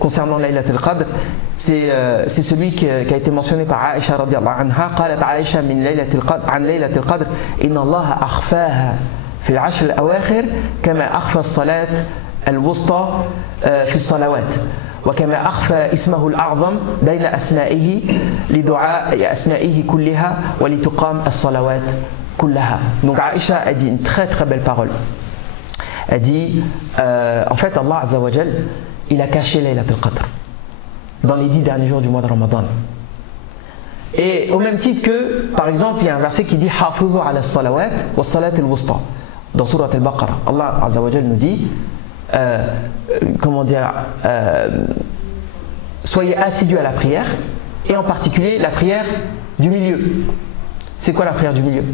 concernant Laylatul Qadr, c'est celui qui a été mentionné par Aïcha radiyallahu anha. قالت عائشة من ليلة القدر عن ليلة القدر إن الله أخفاها في العشر الأواخر كما أخفى الصلاة الوسطى في الصلوات وكما أخفى اسمه الأعظم بين أسمائه لدعاء أسمائه كلها ولتقام الصلوات كلها. Donc Aïcha a dit une très très belle parole. Elle dit en fait Allah Azza wa Jal, il a caché Laylatul Qadr dans les 10 derniers jours du mois de Ramadan. Et au même titre que, par exemple, il y a un verset qui dit Hafizu ala salawat wa salat al-wusta dans Surat al-Baqarah. Allah Azza wa Jal nous dit comment dire, soyez assidus à la prière, et en particulier la prière du milieu. C'est quoi la prière du milieu?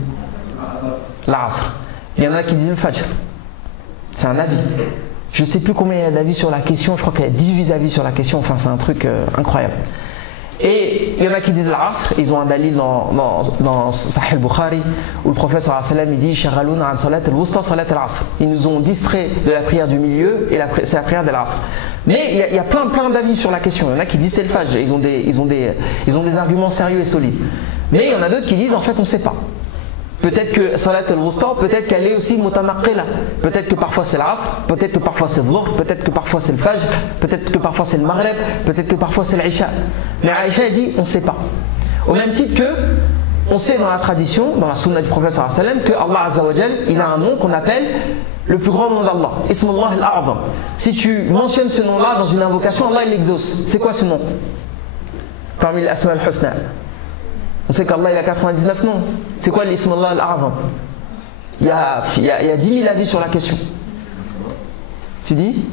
L'Asr. Il y en a qui disent le Fajr. C'est un avis. Je ne sais plus combien il y a d'avis sur la question, je crois qu'il y a 18 avis sur la question, enfin c'est un truc incroyable. Et il y en a qui disent l'Asr, ils ont un dalil dans Sahih al-Bukhari où le prophète sallallahu alayhi wa sallam il dit Shaghaluna an salat al-wusta salat al-Asr. Ils nous ont distrait de la prière du milieu et c'est la prière de l'Asr. Mais il y a plein d'avis sur la question. Il y en a qui disent c'est le Fajr, ils ont des arguments sérieux et solides. Mais il y en a d'autres qui disent en fait on ne sait pas. Peut-être que Salat al-Wusta, peut-être qu'elle est aussi mutamaqqila. Peut-être que parfois c'est l'Asr, peut-être que parfois c'est le Dhuhr, peut-être que parfois c'est le Fajr, peut-être que parfois c'est le Maghrib, peut-être que parfois c'est l'Isha. Mais Aïcha dit on ne sait pas. Au même titre que on sait dans la tradition, dans la sunna du prophète sallallahu alayhi wa sallam, que Allah Azza wa Jal, il a un nom qu'on appelle le plus grand nom d'Allah, Ismullah al-A'zam. Si tu mentionnes ce nom-là dans une invocation, Allah il l'exauce. C'est quoi ce nom? Parmi les Asma al-Husna. On sait qu'Allah il a 99 noms. C'est quoi l'Ismullah al-A'zam? Il y a 10 000 avis sur la question. Tu dis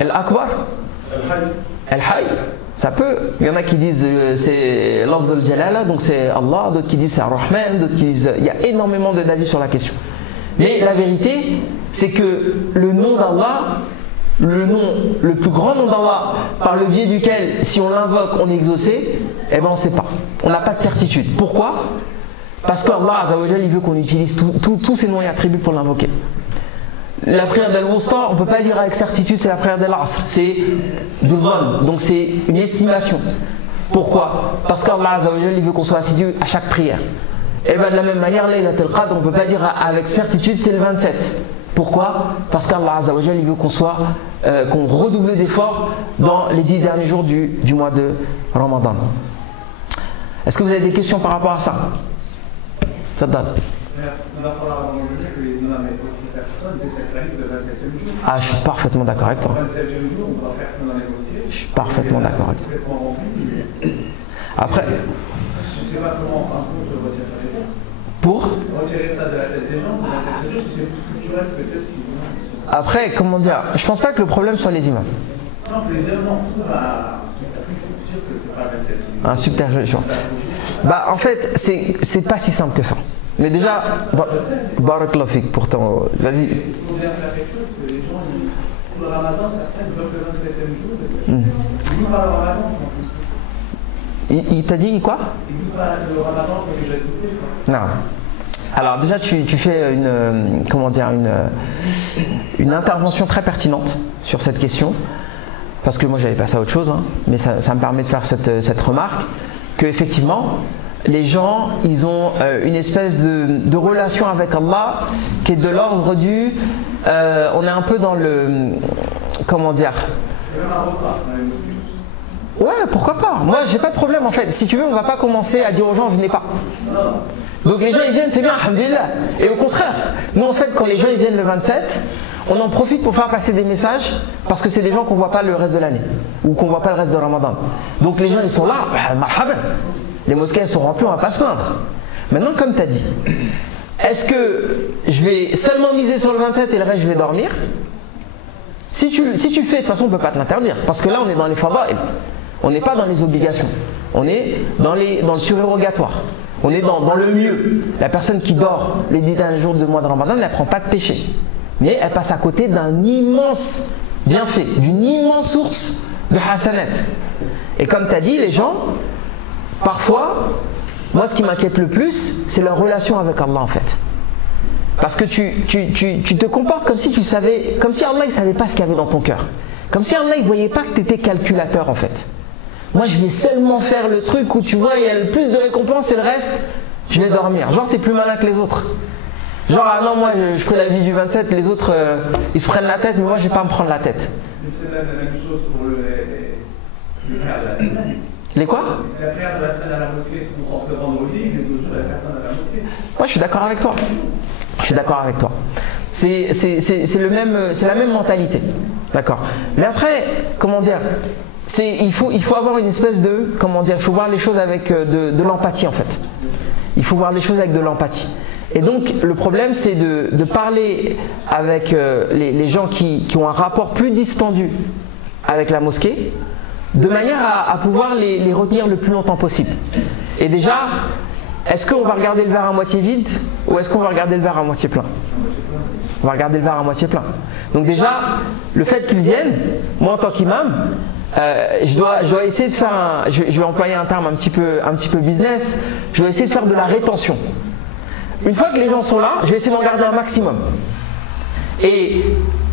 Al-Akbar, Al-Hayy. Ça peut. Il y en a qui disent c'est Lafz al-Jalala, donc c'est Allah. D'autres qui disent c'est Ar-Rahman. D'autres qui disent. Il y a énormément d'avis sur la question. Mais la vérité, c'est que le nom d'Allah, le nom, le plus grand nom d'Allah, par le biais duquel, si on l'invoque, on est exaucé, eh bien on ne sait pas. On n'a pas de certitude. Pourquoi? Parce qu'Allah Azza wa Jal, il veut qu'on utilise tous ces noms et attributs pour l'invoquer. La prière d'Al-Wusta, on ne peut pas dire avec certitude c'est la prière de l'Asr. C'est du dhann, donc c'est une estimation. Pourquoi? Parce qu'Allah Azza wa Jal, il veut qu'on soit assidu à chaque prière. Et bien de la même manière, Laylatul Qadr, on ne peut pas dire avec certitude c'est le 27. Pourquoi? Parce qu'Allah Azza wa Jal, il veut qu'on redouble d'efforts dans les 10 derniers jours du mois de Ramadan. Est-ce que vous avez des questions par rapport à ça? Ça date. Il va falloir à un moment donné que les imams et autres personnes désacralisent le 27e jour. Ah, je suis parfaitement d'accord avec toi. Le 27e jour, on va faire personne dans les mosquées. Je suis parfaitement d'accord avec toi. Après, je ne sais pas comment en compte retirer ça des gens. pour Retirer ça de la tête des gens, c'est juste culturel peut-être. Après, comment dire, je pense pas que le problème soit les imams. Non, les imams, non. Je dire que c'est pas le 27e. Un subterfuge. Bah en fait, c'est pas si simple que ça. Mais déjà, Barakallahu fik, pourtant, vas-y. Il faut bien faire quelque chose, que les gens, pour le ramadan, certains bloquent le 27e jour. Ils n'ouvrent pas le ramadan. Il t'a dit quoi? Ils n'ouvrent pas le ramadan comme j'ai écouté. Non. Alors déjà, tu fais une intervention très pertinente sur cette question. Parce que moi, j'avais passé à autre chose, hein, mais ça me permet de faire cette remarque. Qu'effectivement, les gens, ils ont une espèce de relation avec Allah qui est de l'ordre du... on est un peu dans le... Comment dire? Ouais, pourquoi pas? Moi, j'ai pas de problème en fait. Si tu veux, on va pas commencer à dire aux gens, venez pas. Donc les gens, ils viennent, c'est bien, alhamdulillah. Et au contraire, nous en fait, quand les gens ils viennent le 27, on en profite pour faire passer des messages parce que c'est des gens qu'on ne voit pas le reste de l'année ou qu'on ne voit pas le reste de Ramadan. Donc les gens ils sont là, marhaban. Les mosquées elles sont remplies, on ne va pas se plaindre. Maintenant, comme tu as dit, est-ce que je vais seulement miser sur le 27 et le reste je vais dormir? Si tu fais, de toute façon on ne peut pas te l'interdire parce que là on est dans les fada'il, on n'est pas dans les obligations, on est dans le surérogatoire. On est dans le mieux. La personne qui dort les 10 derniers jours du mois de Ramadan, elle ne prend pas de péché. Mais elle passe à côté d'un immense bienfait, d'une immense source de hasanat. Et comme tu as dit, les gens, parfois, moi ce qui m'inquiète le plus, c'est leur relation avec Allah en fait. Parce que tu te comportes comme si tu savais, comme si Allah il ne savait pas ce qu'il y avait dans ton cœur. Comme si Allah il ne voyait pas que tu étais calculateur en fait. Moi je vais seulement faire le truc où tu vois il y a le plus de récompenses et le reste, je vais dormir. Genre tu es plus malin que les autres. Genre ah non moi je prie la vie du 27, les autres ils se prennent la tête mais moi je vais pas me prendre la tête. C'est la même chose pour les prières de la semaine. Les quoi? La prière de la semaine à la mosquée se concentre le vendredi, les autres jours il n'y a personne à la mosquée. Moi je suis d'accord avec toi. Je suis d'accord avec toi. C'est la même mentalité. D'accord. Mais après, comment dire, il faut avoir une espèce de, comment dire, il faut voir les choses avec de l'empathie en fait. Il faut voir les choses avec de l'empathie. Et donc le problème c'est de parler avec les gens qui ont un rapport plus distendu avec la mosquée, de manière à pouvoir les retenir le plus longtemps possible. Et déjà, est-ce qu'on va regarder le verre à moitié vide ou est-ce qu'on va regarder le verre à moitié plein? On va regarder le verre à moitié plein. Donc déjà, le fait qu'ils viennent, moi en tant qu'imam, je dois essayer de faire je vais employer un terme un petit peu business, je dois essayer de faire de la rétention. Une fois que les gens sont là, je vais essayer d'en garder un maximum. Et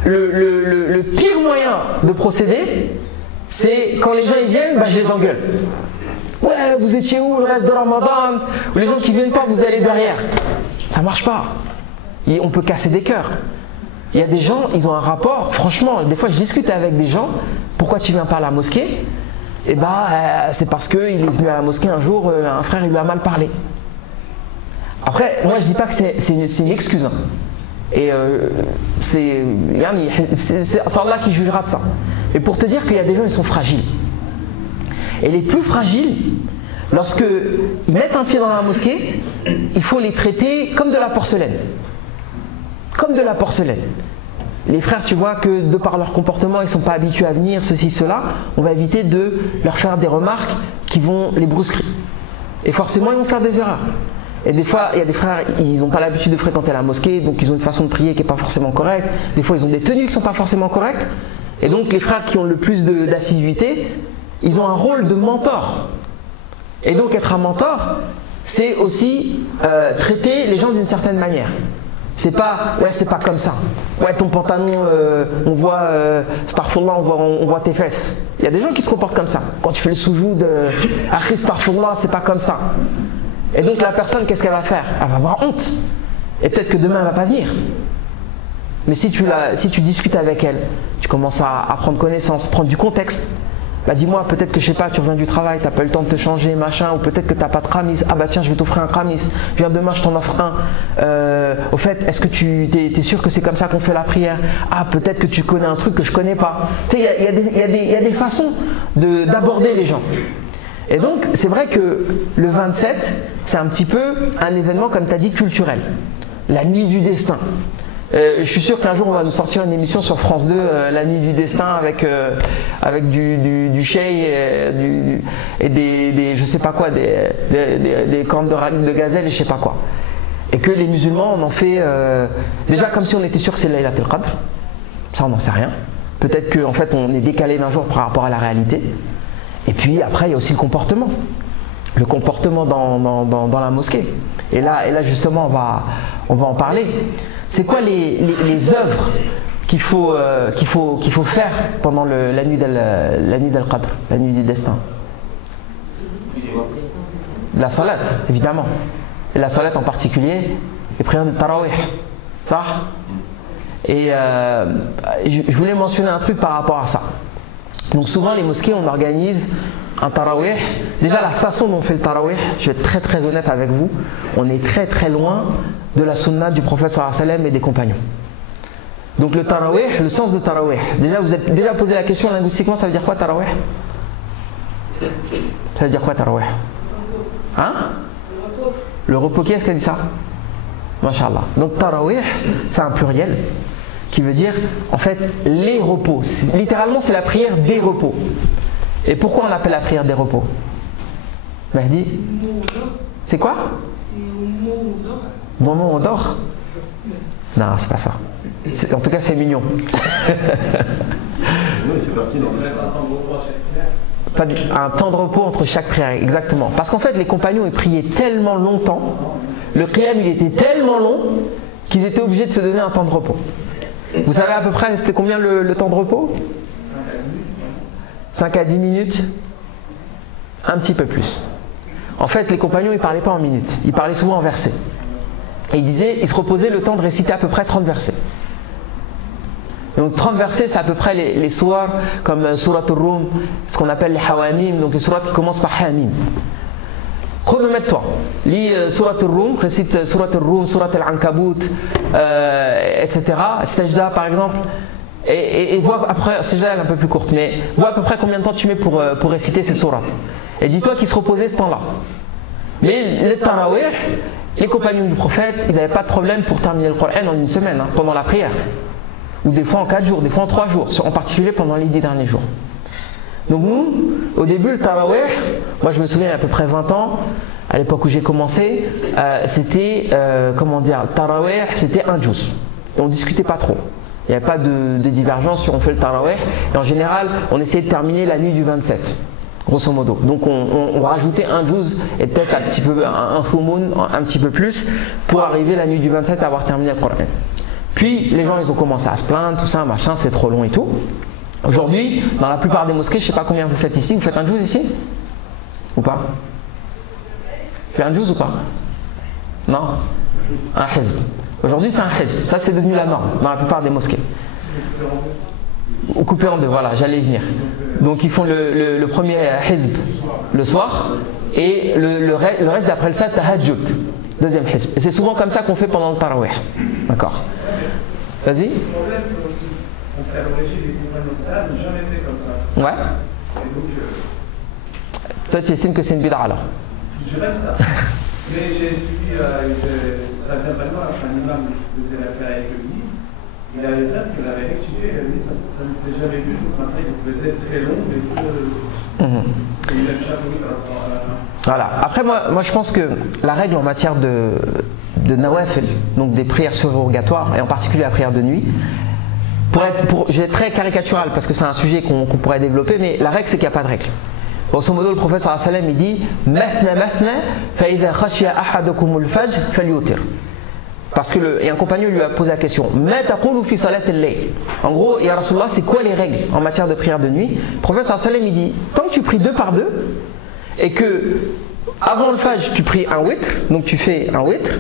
le pire moyen de procéder, c'est quand les gens ils viennent, bah, je les engueule. Ouais, vous étiez où le reste de Ramadan? Ou les gens qui viennent pas, vous allez derrière. Ça marche pas. Et on peut casser des cœurs. Il y a des gens, ils ont un rapport. Franchement, des fois je discute avec des gens. Pourquoi tu viens pas à la mosquée? Et bah, c'est parce qu'il est venu à la mosquée un jour, un frère il lui a mal parlé. Après, moi je dis pas que c'est une excuse. Hein. Et c'est Allah qui jugera de ça. Mais pour te dire qu'il y a des gens, ils sont fragiles. Et les plus fragiles, lorsqu'ils mettent un pied dans la mosquée, il faut les traiter comme de la porcelaine. Comme de la porcelaine. Les frères, tu vois que de par leur comportement, ils ne sont pas habitués à venir, ceci, cela. On va éviter de leur faire des remarques qui vont les brusquer. Et forcément, ils vont faire des erreurs. Et des fois, il y a des frères, ils n'ont pas l'habitude de fréquenter la mosquée, donc ils ont une façon de prier qui n'est pas forcément correcte. Des fois, ils ont des tenues qui ne sont pas forcément correctes. Et donc, les frères qui ont le plus d'assiduité, ils ont un rôle de mentor. Et donc, être un mentor, c'est aussi traiter les gens d'une certaine manière. C'est pas, ouais, c'est pas comme ça. Ouais, ton pantalon, on voit, Starfullah, on voit tes fesses. Il y a des gens qui se comportent comme ça. Quand tu fais le soujoud, Akhi Starfullah, c'est pas comme ça. Et donc la personne, qu'est-ce qu'elle va faire? Elle va avoir honte. Et peut-être que demain, elle va pas venir. Mais si tu discutes avec elle, tu commences à prendre connaissance, prendre du contexte. Bah dis-moi, peut-être que je sais pas, tu reviens du travail, tu n'as pas eu le temps de te changer, machin, ou peut-être que tu n'as pas de khamis. Ah bah tiens, je vais t'offrir un khamis. Viens demain, je t'en offre un. Au fait, est-ce que tu es sûr que c'est comme ça qu'on fait la prière? Ah, peut-être que tu connais un truc que je connais pas. Tu sais, il y a des façons d'aborder les gens. Et donc, c'est vrai que le 27, c'est un petit peu un événement, comme tu as dit, culturel. La nuit du destin. Je suis sûr qu'un jour on va nous sortir une émission sur France 2, la nuit du destin, avec du shey et des je sais pas quoi, des cornes de gazelle et je sais pas quoi. Et que les musulmans on en fait déjà comme si on était sûr que c'est Laylatul Qadr. Ça on n'en sait rien. Peut-être qu'en fait on est décalé d'un jour par rapport à la réalité. Et puis après il y a aussi le comportement. Le comportement dans la mosquée. Et là justement on va en parler. C'est quoi les œuvres qu'il faut faire pendant la nuit d'Al-Qadr, la nuit du destin? La salat, évidemment. Et la salat en particulier, les prières de Tarawih. Ça? Et je voulais mentionner un truc par rapport à ça. Donc souvent les mosquées, on organise un Tarawih. Déjà la façon dont on fait le Tarawih, je vais être très très honnête avec vous, on est très très loin de la sunna du prophète sallallahu alayhi wa sallam et des compagnons. Donc le Tarawih, le sens de Tarawih. Déjà vous êtes déjà posé la question linguistiquement, ça veut dire quoi Tarawih? Ça veut dire quoi Tarawih? Hein? Le repos, qui est-ce qui a dit ça? Masha'Allah. Donc Tarawih, c'est un pluriel qui veut dire en fait les repos. Littéralement c'est la prière des repos. Et pourquoi on l'appelle la prière des repos? Mahdi? C'est quoi? Bon moment on dort? Non, c'est pas ça. En tout cas c'est mignon. Un temps de repos entre chaque prière, exactement. Parce qu'en fait les compagnons ils priaient tellement longtemps, le qiyam il était tellement long qu'ils étaient obligés de se donner un temps de repos. Vous savez à peu près c'était combien le temps de repos? 5 à 10 minutes? Un petit peu plus. En fait les compagnons ils ne parlaient pas en minutes, ils parlaient souvent en versets. Et ils se reposaient le temps de réciter à peu près 30 versets. Donc 30 versets c'est à peu près les sourates comme Surat al-Rum, ce qu'on appelle les Hawamim, donc les sourates qui commencent par Hamim. Chronomètre-toi, lis Surat al-Rum, récite Surat al-Rum, Surat al-Ankabut, etc. Sajda par exemple. Et vois après, Sajda elle est un peu plus courte, mais vois à peu près combien de temps tu mets pour réciter ces sourates. Et dis-toi qu'ils se reposaient ce temps-là. Mais le Tarawih, les compagnons du prophète, ils n'avaient pas de problème pour terminer le Coran en une semaine, hein, pendant la prière. Ou des fois en 4 jours, des fois en 3 jours, en particulier pendant les 10 derniers jours. Donc nous, au début, le Tarawih, moi je me souviens il y a à peu près 20 ans, à l'époque où j'ai commencé, c'était, comment dire, le Tarawih, c'était un juz. Et on ne discutait pas trop. Il n'y avait pas de divergence sur on fait le tarawih. Et en général, on essayait de terminer la nuit du 27, grosso modo. Donc on rajoutait un juz et peut-être un petit peu un full moon, un petit peu plus, pour arriver la nuit du 27 à avoir terminé le Coran. Puis les gens ils ont commencé à se plaindre, tout ça, machin, c'est trop long et tout. Aujourd'hui, dans la plupart des mosquées, je ne sais pas combien vous faites ici, vous faites un juz ici? Ou pas? Vous faites un juz ou pas? Non? Un hizb. Aujourd'hui c'est un hizb, ça c'est devenu la norme dans la plupart des mosquées. Ou coupé en deux, voilà, j'allais y venir. Donc ils font le premier hizb le soir et le reste ils appellent ça tahajjud, deuxième hizb. Et c'est souvent comme ça qu'on fait pendant le tarawih. D'accord. Vas-y. Le problème c'est aussi, parce qu'à l'origine les compagnons n'ont jamais fait comme ça. Ouais. Et donc, toi tu estimes que c'est une bid'a alors? je dirais ça. Mais j'ai suivi, ça vient vraiment à un imam où je faisais l'affaire avec lui. Il avait dit qu'il avait rectifié, il avait dit ça ne s'est jamais vu, donc après il faisait très long, mais il a déjà voulu par rapport à la fin. Voilà. Après moi je pense que la règle en matière de nawafil, donc des prières surrogatoires, et en particulier la prière de nuit, je vais être très caricatural parce que c'est un sujet qu'on pourrait développer, mais la règle c'est qu'il n'y a pas de règle. Grosso modo, le prophète sallallahu alayhi wa sallam il dit Mathna mathna fa idha khashiya ahadukum al-fajr falyutir. Parce que un compagnon lui a posé la question Ma taqulu fi salat al-layl. En gros, ya Rasulullah, c'est quoi les règles en matière de prière de nuit? Le prophète sallallahu alayhi wa sallam il dit tant que tu pries deux par deux et que avant le fajr tu pries un witr, donc tu fais un witr,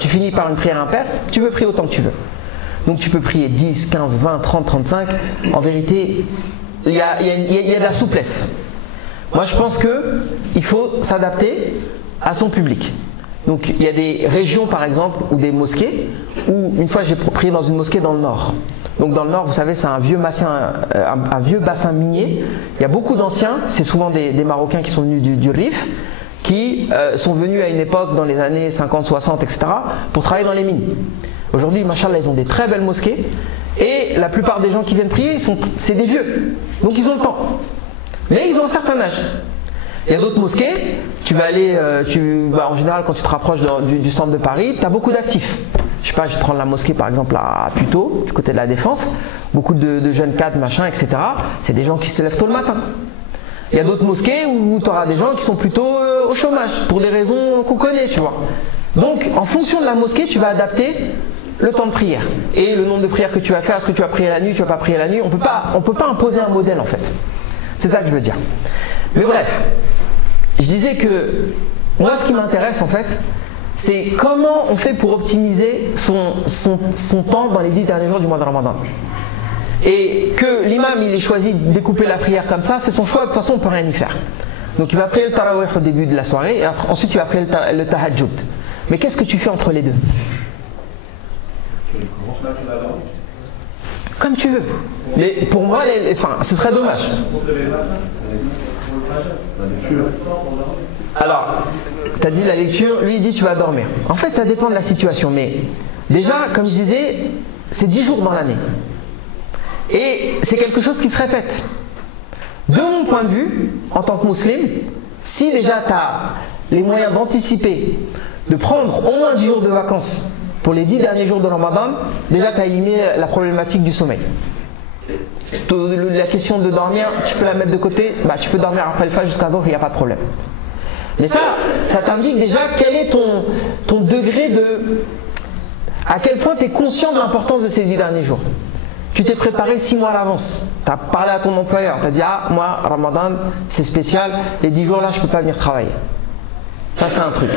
tu finis par une prière impaire, tu peux prier autant que tu veux. Donc tu peux prier 10, 15, 20, 30, 35. En vérité, il y a de la souplesse. Moi je pense qu'il faut s'adapter à son public. Donc il y a des régions par exemple ou des mosquées où une fois j'ai prié dans une mosquée dans le nord. Donc dans le nord vous savez c'est un vieux bassin minier. Il y a beaucoup d'anciens, c'est souvent des Marocains qui sont venus du Rif, qui sont venus à une époque dans les années 50, 60 etc. pour travailler dans les mines. Aujourd'hui machallah ils ont des très belles mosquées et la plupart des gens qui viennent prier c'est des vieux. Donc ils ont le temps. Mais ils ont un certain âge. Il y a d'autres mosquées, tu vas aller, en général quand tu te rapproches du centre de Paris, tu as beaucoup d'actifs. Je sais pas, je vais te prendre la mosquée par exemple à Puteaux, du côté de la Défense, beaucoup de jeunes cadres, machin, etc. C'est des gens qui se lèvent tôt le matin. Il y a d'autres mosquées où tu auras des gens qui sont plutôt au chômage, pour des raisons qu'on connaît, tu vois. Donc en fonction de la mosquée, tu vas adapter le temps de prière. Et le nombre de prières que tu vas faire, est-ce que tu vas prier la nuit, tu vas pas prier la nuit, on peut pas imposer un modèle en fait. C'est ça que je veux dire. Mais bref, je disais que moi ce qui m'intéresse en fait, c'est comment on fait pour optimiser son temps dans les 10 derniers jours du mois de Ramadan. Et que l'imam il ait choisi de découper la prière comme ça, c'est son choix, de toute façon on ne peut rien y faire. Donc il va prier le tarawih au début de la soirée et ensuite il va prier le tahajjud. Mais qu'est-ce que tu fais entre les deux? Comme tu veux. Mais pour moi, ce serait dommage. Alors, tu as dit la lecture, lui il dit tu vas dormir. En fait, ça dépend de la situation. Mais déjà, comme je disais, c'est 10 jours dans l'année. Et c'est quelque chose qui se répète. De mon point de vue, en tant que musulman, si déjà tu as les moyens d'anticiper, de prendre au moins 10 jours de vacances pour les 10 derniers jours de Ramadan, déjà tu as éliminé la problématique du sommeil. La question de dormir, tu peux la mettre de côté, tu peux dormir après le fajr jusqu'à l'heure, il n'y a pas de problème. Mais ça t'indique déjà quel est ton degré de... À quel point tu es conscient de l'importance de ces 10 derniers jours. Tu t'es préparé 6 mois à l'avance. Tu as parlé à ton employeur, tu as dit ah moi Ramadan c'est spécial, les 10 jours là je ne peux pas venir travailler. Ça c'est un truc.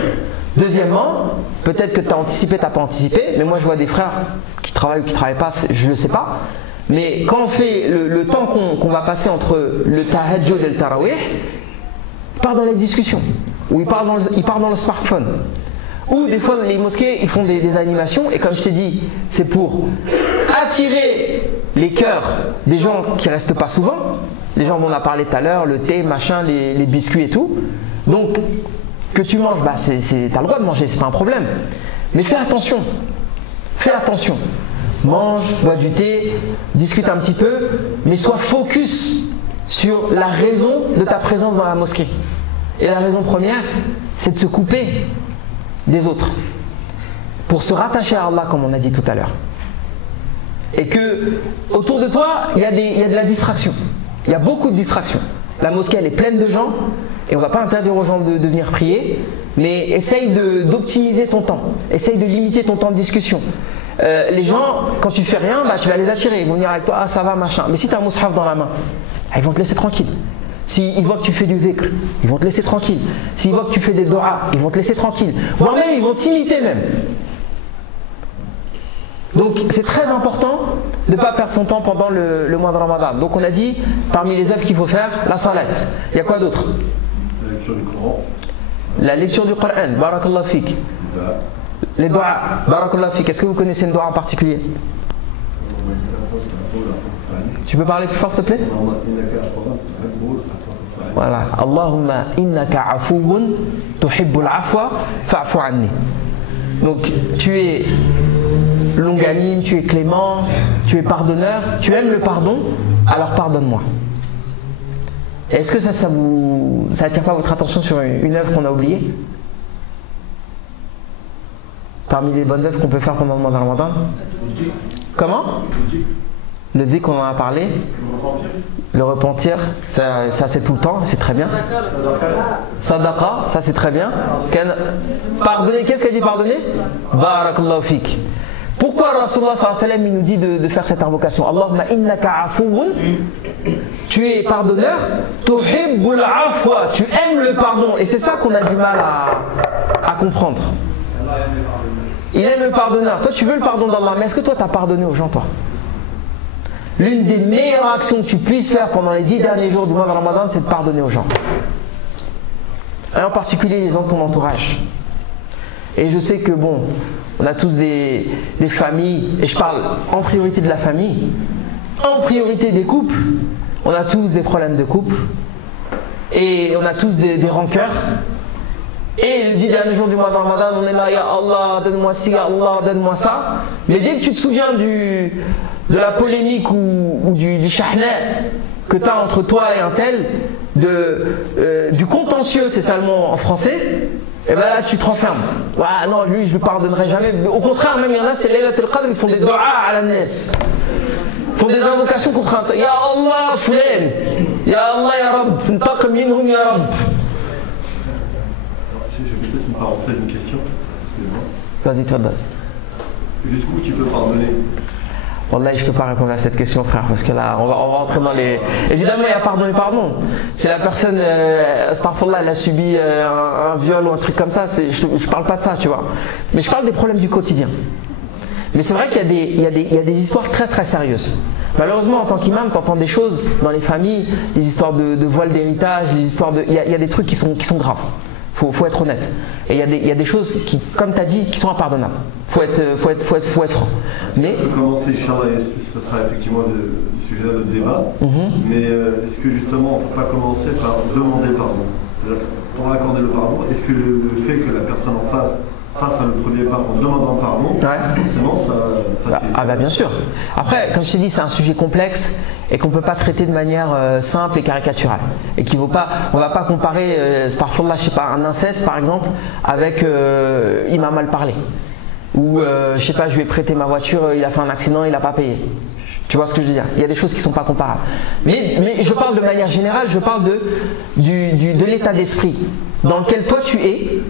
Deuxièmement, peut-être que tu as anticipé, tu n'as pas anticipé, mais moi je vois des frères qui travaillent ou qui ne travaillent pas, je ne le sais pas. Mais quand on fait le temps qu'on va passer entre le tahajjud et le tarawih, il part dans les discussions, ou il part dans le smartphone. Ou des fois les mosquées ils font des animations et comme je t'ai dit, c'est pour attirer les cœurs des gens qui ne restent pas souvent, les gens dont on a parlé tout à l'heure, le thé, machin, les biscuits et tout. Donc que tu manges, tu as le droit de manger, c'est pas un problème. Mais fais attention. Fais attention. Mange, bois du thé, discute un petit peu, mais sois focus sur la raison de ta présence dans la mosquée. Et la raison première, c'est de se couper des autres. Pour se rattacher à Allah, comme on a dit tout à l'heure. et que autour de toi, il y a de la distraction. Il y a beaucoup de distractions. La mosquée, elle est pleine de gens et on ne va pas interdire aux gens de venir prier, mais essaye d'optimiser ton temps. Essaye de limiter ton temps de discussion. Les gens, quand tu fais rien, bah, tu vas les attirer. Ils vont venir avec toi, ah ça va, machin. Mais si tu as un mushaf dans la main, ils vont te laisser tranquille. S'ils voient que tu fais du dhikr, ils vont te laisser tranquille. S'ils voient que tu fais des doigts, ils vont te laisser tranquille. Voire même, ils vont t'imiter même. Donc c'est très important de ne pas perdre son temps pendant le mois de Ramadan. Donc on a dit, parmi les œuvres qu'il faut faire, la salat. Il y a quoi d'autre? La lecture du Coran. La lecture du Coran, barakallahu fik. Les doigts, barakallahu fik. Est-ce que vous connaissez une doigt en particulier? Tu peux parler plus fort s'il te plaît? Voilà. Allahumma innaka afouun tuhibbul afwa fa'fu anni. Donc tu es longanime, tu es clément, tu es pardonneur, tu aimes le pardon, alors pardonne-moi. Est-ce que ça attire pas votre attention sur une œuvre qu'on a oubliée? Parmi les bonnes œuvres qu'on peut faire pendant le mois de Ramadan? Comment? Le dhikr, on en a parlé. Le repentir, ça c'est tout le temps, c'est très bien. Sadaqa, ça c'est très bien. Pardonner, qu'est-ce qu'elle dit pardonner? Barakallahu fik. Pourquoi Rasulullah sallallahu alayhi wa sallam il nous dit de faire cette invocation? Allahumma innaka afouun, tu es pardonneur, tuhibbul afwa, tu aimes le pardon. Et c'est ça qu'on a du mal à comprendre. Il aime le pardonneur. Toi tu veux le pardon d'Allah, mais est-ce que toi tu as pardonné aux gens toi? L'une des meilleures actions que tu puisses faire pendant les 10 derniers jours du mois de Ramadan, c'est de pardonner aux gens. Et en particulier les gens de ton entourage. Et je sais que bon, on a tous des familles, et je parle en priorité de la famille, en priorité des couples. On a tous des problèmes de couple, et on a tous des rancœurs. Et les 10 derniers jours du mois de Ramadan, on est là, ya Allah, donne-moi ci, ya Allah, donne-moi ça. Mais dès que tu te souviens de la polémique ou du shahna que tu as entre toi et un tel, du contentieux, c'est ça le mot en français, et bien là tu te renfermes. Ouais, non, lui je ne le pardonnerai jamais. Au contraire, même il y en a, c'est Laylat al-Qadr, ils font des doigts à la nes. Ils font des invocations contre un tel. Ya Allah, fulen. Ya Allah, ya Rabb. Fintaq minhum, ya Rabb. Je vais peut-être me rentrer une question. Vas-y, toi. Jusqu'où tu peux pardonner? Wallah, je ne peux pas répondre à cette question, frère, parce que là, on va rentrer dans les... Évidemment, il y a pardon et pardon. Si la personne, astaghfirullah, elle a subi un viol ou un truc comme ça, je ne parle pas de ça, tu vois. Mais je parle des problèmes du quotidien. Mais c'est vrai qu'il y a des histoires très très sérieuses. Malheureusement, en tant qu'imam, tu entends des choses dans les familles, les histoires de voile d'héritage, les histoires de... Il y a des trucs qui sont graves. Faut être honnête. Et il y a des choses qui, comme tu as dit, qui sont impardonnables. Faut être franc. Mais on peut commencer, Inch'Allah, ce sera effectivement le sujet de notre débat. Mais est-ce que justement on ne peut pas commencer par demander pardon? C'est-à-dire, pour accorder le pardon, est-ce que le fait que la personne en face fasse le premier pas en demandant pardon, forcément ça ah bah bien sûr. Après, comme je t'ai dit, c'est un sujet complexe et qu'on ne peut pas traiter de manière simple et caricaturale. Et on ne va pas comparer, astaghfirullah, je sais pas, un inceste par exemple, avec il m'a mal parlé. Ou je sais pas, je lui ai prêté ma voiture, il a fait un accident, il n'a pas payé. Tu vois ce que je veux dire? Il y a des choses qui ne sont pas comparables. Mais je parle de manière générale, je parle de l'état d'esprit dans lequel toi tu es.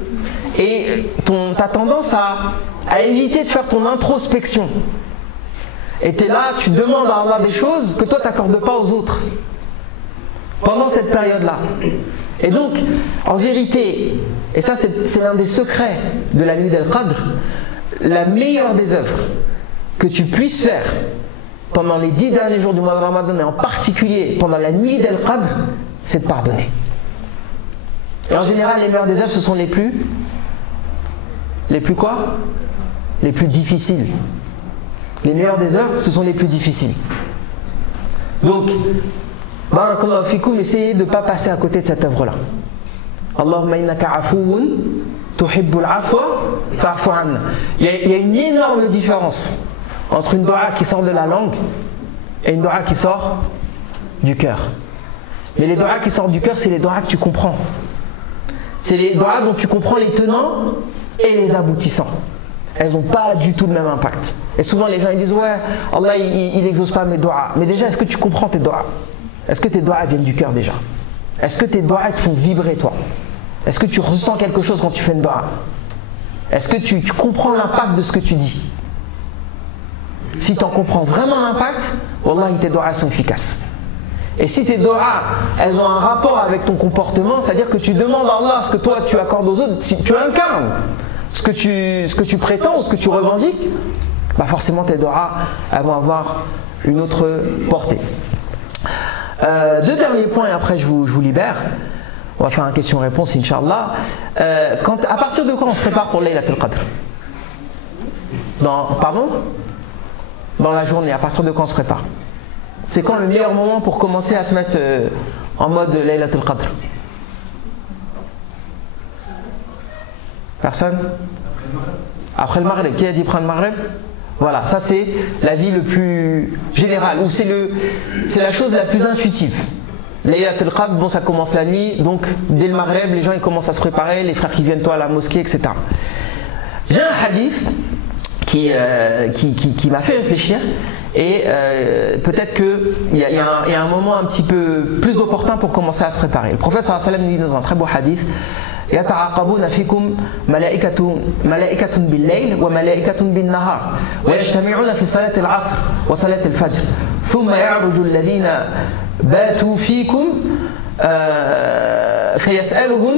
Et tu as tendance à éviter de faire ton introspection. Et tu es là, tu demandes à Allah des choses que toi tu n'accordes pas aux autres. Pendant cette période-là. Et donc, en vérité, et ça c'est l'un des secrets de la nuit d'Al-Qadr, la meilleure des œuvres que tu puisses faire pendant les 10 derniers jours du mois de Ramadan, et en particulier pendant la nuit d'Al-Qadr, c'est de pardonner. Et en général, les meilleures des œuvres, ce sont les plus quoi? Les plus difficiles. Les meilleures des œuvres, ce sont les plus difficiles. Donc, barakallahu fikoum, essayez de ne pas passer à côté de cette œuvre-là. Allahumma innaka afouun tuhibbul afwa fa'fu anna. Il y a une énorme différence entre une doua qui sort de la langue et une doua qui sort du cœur. Mais les doua qui sortent du cœur, c'est les doua que tu comprends. C'est les doua dont tu comprends les tenants et les aboutissants. elles n'ont pas du tout le même impact. Et souvent les gens ils disent ouais, Allah il n'exauce pas mes doigts. Mais déjà, est-ce que tu comprends tes doigts? Est-ce que tes doigts viennent du cœur déjà? Est-ce que tes doigts te font vibrer toi? Est-ce que tu ressens quelque chose quand tu fais une doigt? Est-ce que tu comprends l'impact de ce que tu dis? Si tu en comprends vraiment l'impact, wallahi tes doigts sont efficaces. Et si tes doigts, elles ont un rapport avec ton comportement, c'est-à-dire que tu demandes à Allah ce que toi tu accordes aux autres, si tu incarnes ce que tu prétends, ce que tu revendiques, bah forcément tes doigts elles vont avoir une autre portée. Deux derniers points et après je vous libère. On va faire une question-réponse, Inch'Allah. À partir de quand on se prépare pour Laylatul Qadr? Pardon? Dans la journée, à partir de quand on se prépare? C'est quand le meilleur moment pour commencer à se mettre en mode Laylatul Qadr? Personne? Après le Maghreb. Qui a dit prendre le Maghreb? Voilà, ça c'est la vie le plus générale, ou c'est la chose la plus intuitive. Laylatul Qadr, bon ça commence la nuit, donc dès le Maghreb, les gens ils commencent à se préparer, les frères qui viennent toi à la mosquée, etc. J'ai un hadith qui m'a fait réfléchir, et peut-être qu'il y a un moment un petit peu plus opportun pour commencer à se préparer. Le prophète sallallahu alayhi wa sallam nous dit dans un très beau hadith: يتعاقبون فيكم ملائكة بالليل وملائكة بالنهار ويجتمعون في صلاة العصر وصلاة الفجر ثم يعرج الذين باتوا فيكم فيسألهم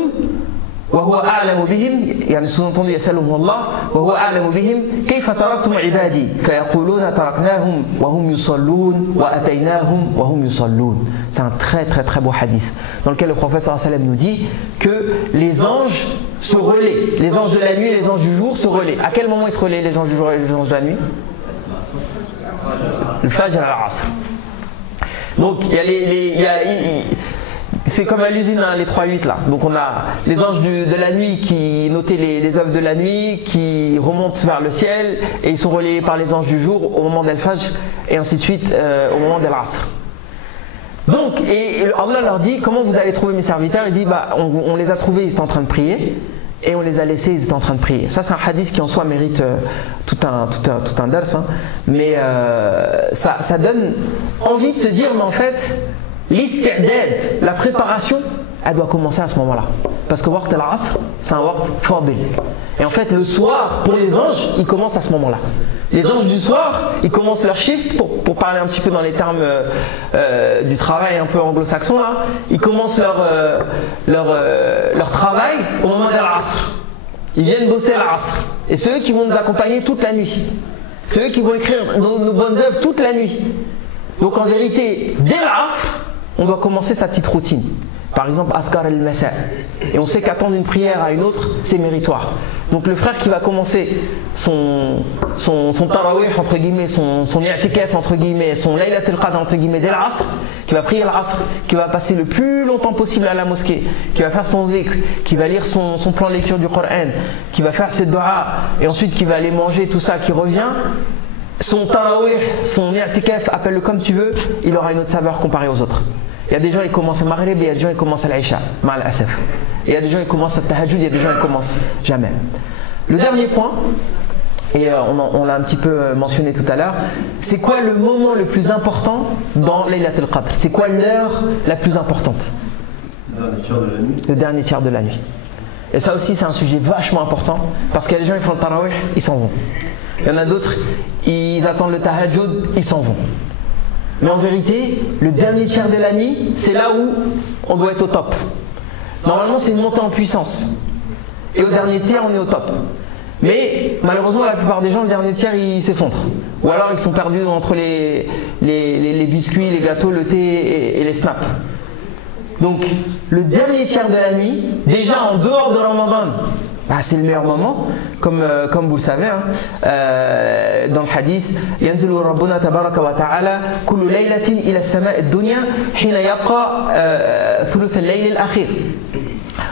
وهو أعلم بهم، يعني sous-entendu يسألهم الله وهو أعلم بهم كيف تركتم عبادي فيقولون تركناهم وهم يصلون وأتيناهم وهم يصلون. C'est un très beau hadith dans lequel le prophète sallallahu alayhi wa sallam nous dit que les anges se relaient, les anges de la nuit et les anges du jour se relaient. À quel moment ils se relaient, les anges du jour et les anges de la nuit? Le Fajr al-Asr. Donc c'est comme à l'usine, hein, les 3-8 là. Donc on a les anges de la nuit qui notaient les œuvres de la nuit, qui remontent vers le ciel, et ils sont relayés par les anges du jour au moment d'Al-Fajr, et ainsi de suite au moment d'Al-Asr. Donc, et Allah leur dit: comment vous allez trouver mes serviteurs? Il dit: bah, on les a trouvés, ils étaient en train de prier, et on les a laissés, ils étaient en train de prier. Ça c'est un hadith qui en soi mérite tout un dars, hein. Mais ça donne envie de se dire, mais en fait l'isti'dad, la préparation, elle doit commencer à ce moment-là. Parce que waqt al-asr, c'est un waqt fadil. Et en fait, le soir, pour les anges, ils commencent à ce moment-là. Les anges du soir, ils commencent leur shift, pour parler un petit peu dans les termes du travail un peu anglo-saxon, là, ils commencent leur travail au moment de l'asr. Ils viennent bosser à l'asr. Et c'est eux qui vont nous accompagner toute la nuit. C'est eux qui vont écrire nos bonnes œuvres toute la nuit. Donc en vérité, dès l'asr, on doit commencer sa petite routine. Par exemple, Afkar al-Masa. Et on sait qu'attendre une prière à une autre, c'est méritoire. Donc le frère qui va commencer son tarawih, entre guillemets, son i'tikaf, entre guillemets, son laylatul qadr, entre guillemets, dès l'asr, qui va prier l'asr, qui va passer le plus longtemps possible à la mosquée, qui va faire son dhikr, qui va lire son plan de lecture du Coran, qui va faire ses doigts, et ensuite qui va aller manger, tout ça, qui revient, son tarawih, son i'tikaf, appelle-le comme tu veux, il aura une autre saveur comparée aux autres. Il y a des gens qui commencent à Maghrib, il y a des gens qui commencent à l'Aïcha, mal asaf. Il y a des gens qui commencent à Tahajjud, il y a des gens qui commencent jamais. Le dernier point, et on l'a un petit peu mentionné tout à l'heure, c'est quoi le moment le plus important dans Laylatul Qadr? C'est quoi l'heure la plus importante? Le dernier tiers de la nuit. Le dernier tiers de la nuit. Et ça aussi c'est un sujet vachement important, parce qu'il y a des gens qui font le tarawih, ils s'en vont. Il y en a d'autres, ils attendent le tahajjud, ils s'en vont. Mais en vérité, le dernier tiers de la nuit, c'est là où on doit être au top. Normalement, c'est une montée en puissance. Et au dernier tiers, on est au top. Mais malheureusement, la plupart des gens, le dernier tiers, ils s'effondrent. Ou alors, ils sont perdus entre les biscuits, les gâteaux, le thé et les snaps. Donc, le dernier tiers de la nuit, déjà en dehors de Ramadan, bah, c'est le meilleur moment, comme vous le savez, hein, dans le hadith, ينزل ربنا تبارك وتعالى كل ليلة إلى السماء الدنيا حين يبقى ثلث الليل الأخير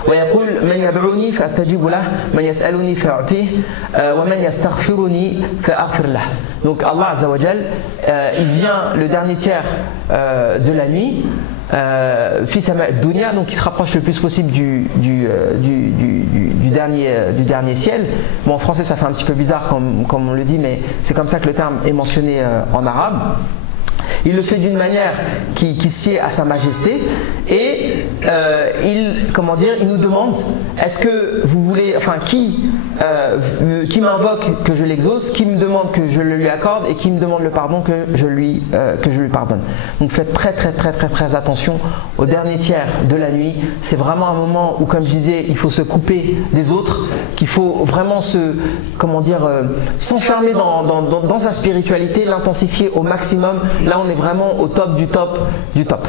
ويقول من يدعوني فأستجيب له من يسألني فأعطيه ومن يستغفرني فأغفر له. Donc Allah Azza wa Jal, il vient le dernier tiers de la nuit, fils Dunya, donc qui se rapproche le plus possible du dernier ciel. Bon, en français ça fait un petit peu bizarre comme on le dit, mais c'est comme ça que le terme est mentionné en arabe. Il le fait d'une manière qui sied à sa majesté et il nous demande est-ce que vous voulez, enfin qui m'invoque que je l'exauce, qui me demande que je le lui accorde et qui me demande le pardon que je lui pardonne. Donc faites très attention au dernier tiers de la nuit. C'est vraiment un moment où, comme je disais, il faut se couper des autres, qu'il faut vraiment s'enfermer dans sa spiritualité, l'intensifier au maximum. Là on est vraiment au top du top du top.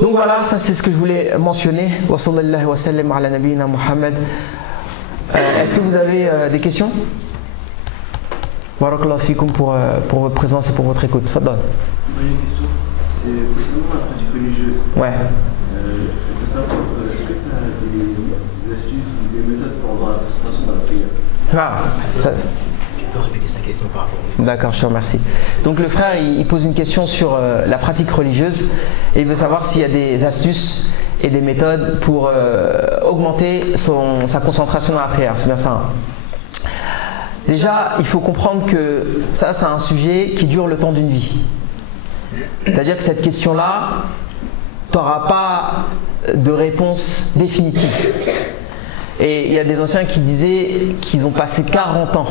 Donc voilà, ça c'est ce que je voulais mentionner. Wa sallallahu wa sallam ala nabiyyina Muhammad. Est-ce que vous avez des questions? Barakallahu fikum pour votre présence et pour votre écoute. Fadal. J'ai une question, c'est concernant la pratique religieuse. Ouais. Est-ce que tu as des astuces ou des méthodes pour avoir la concentration dans la prière? Tu peux répéter sa question par rapport au... D'accord, je te remercie. Donc le frère, il pose une question sur la pratique religieuse et il veut savoir s'il y a des astuces et des méthodes pour augmenter sa concentration dans la prière. C'est bien ça, hein? Déjà, il faut comprendre que ça, c'est un sujet qui dure le temps d'une vie. C'est-à-dire que cette question-là, tu n'auras pas de réponse définitive. Et il y a des anciens qui disaient qu'ils ont passé 40 ans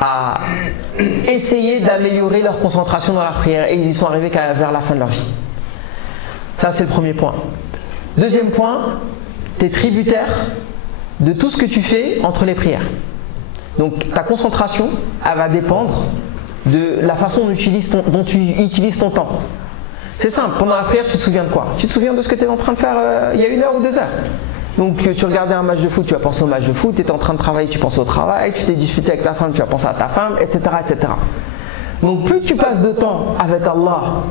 à essayer d'améliorer leur concentration dans la prière et ils y sont arrivés vers la fin de leur vie. Ça, c'est le premier point. Deuxième point, tu es tributaire de tout ce que tu fais entre les prières. Donc ta concentration, elle va dépendre de la façon dont tu utilises ton temps. C'est simple, pendant la prière, tu te souviens de quoi? Tu te souviens de ce que tu es en train de faire il y a 1 heure ou 2 heures. Donc tu regardais un match de foot, tu vas penser au match de foot, tu étais en train de travailler, tu penses au travail, tu t'es disputé avec ta femme, tu vas penser à ta femme, etc., etc. Donc plus tu passes de temps avec Allah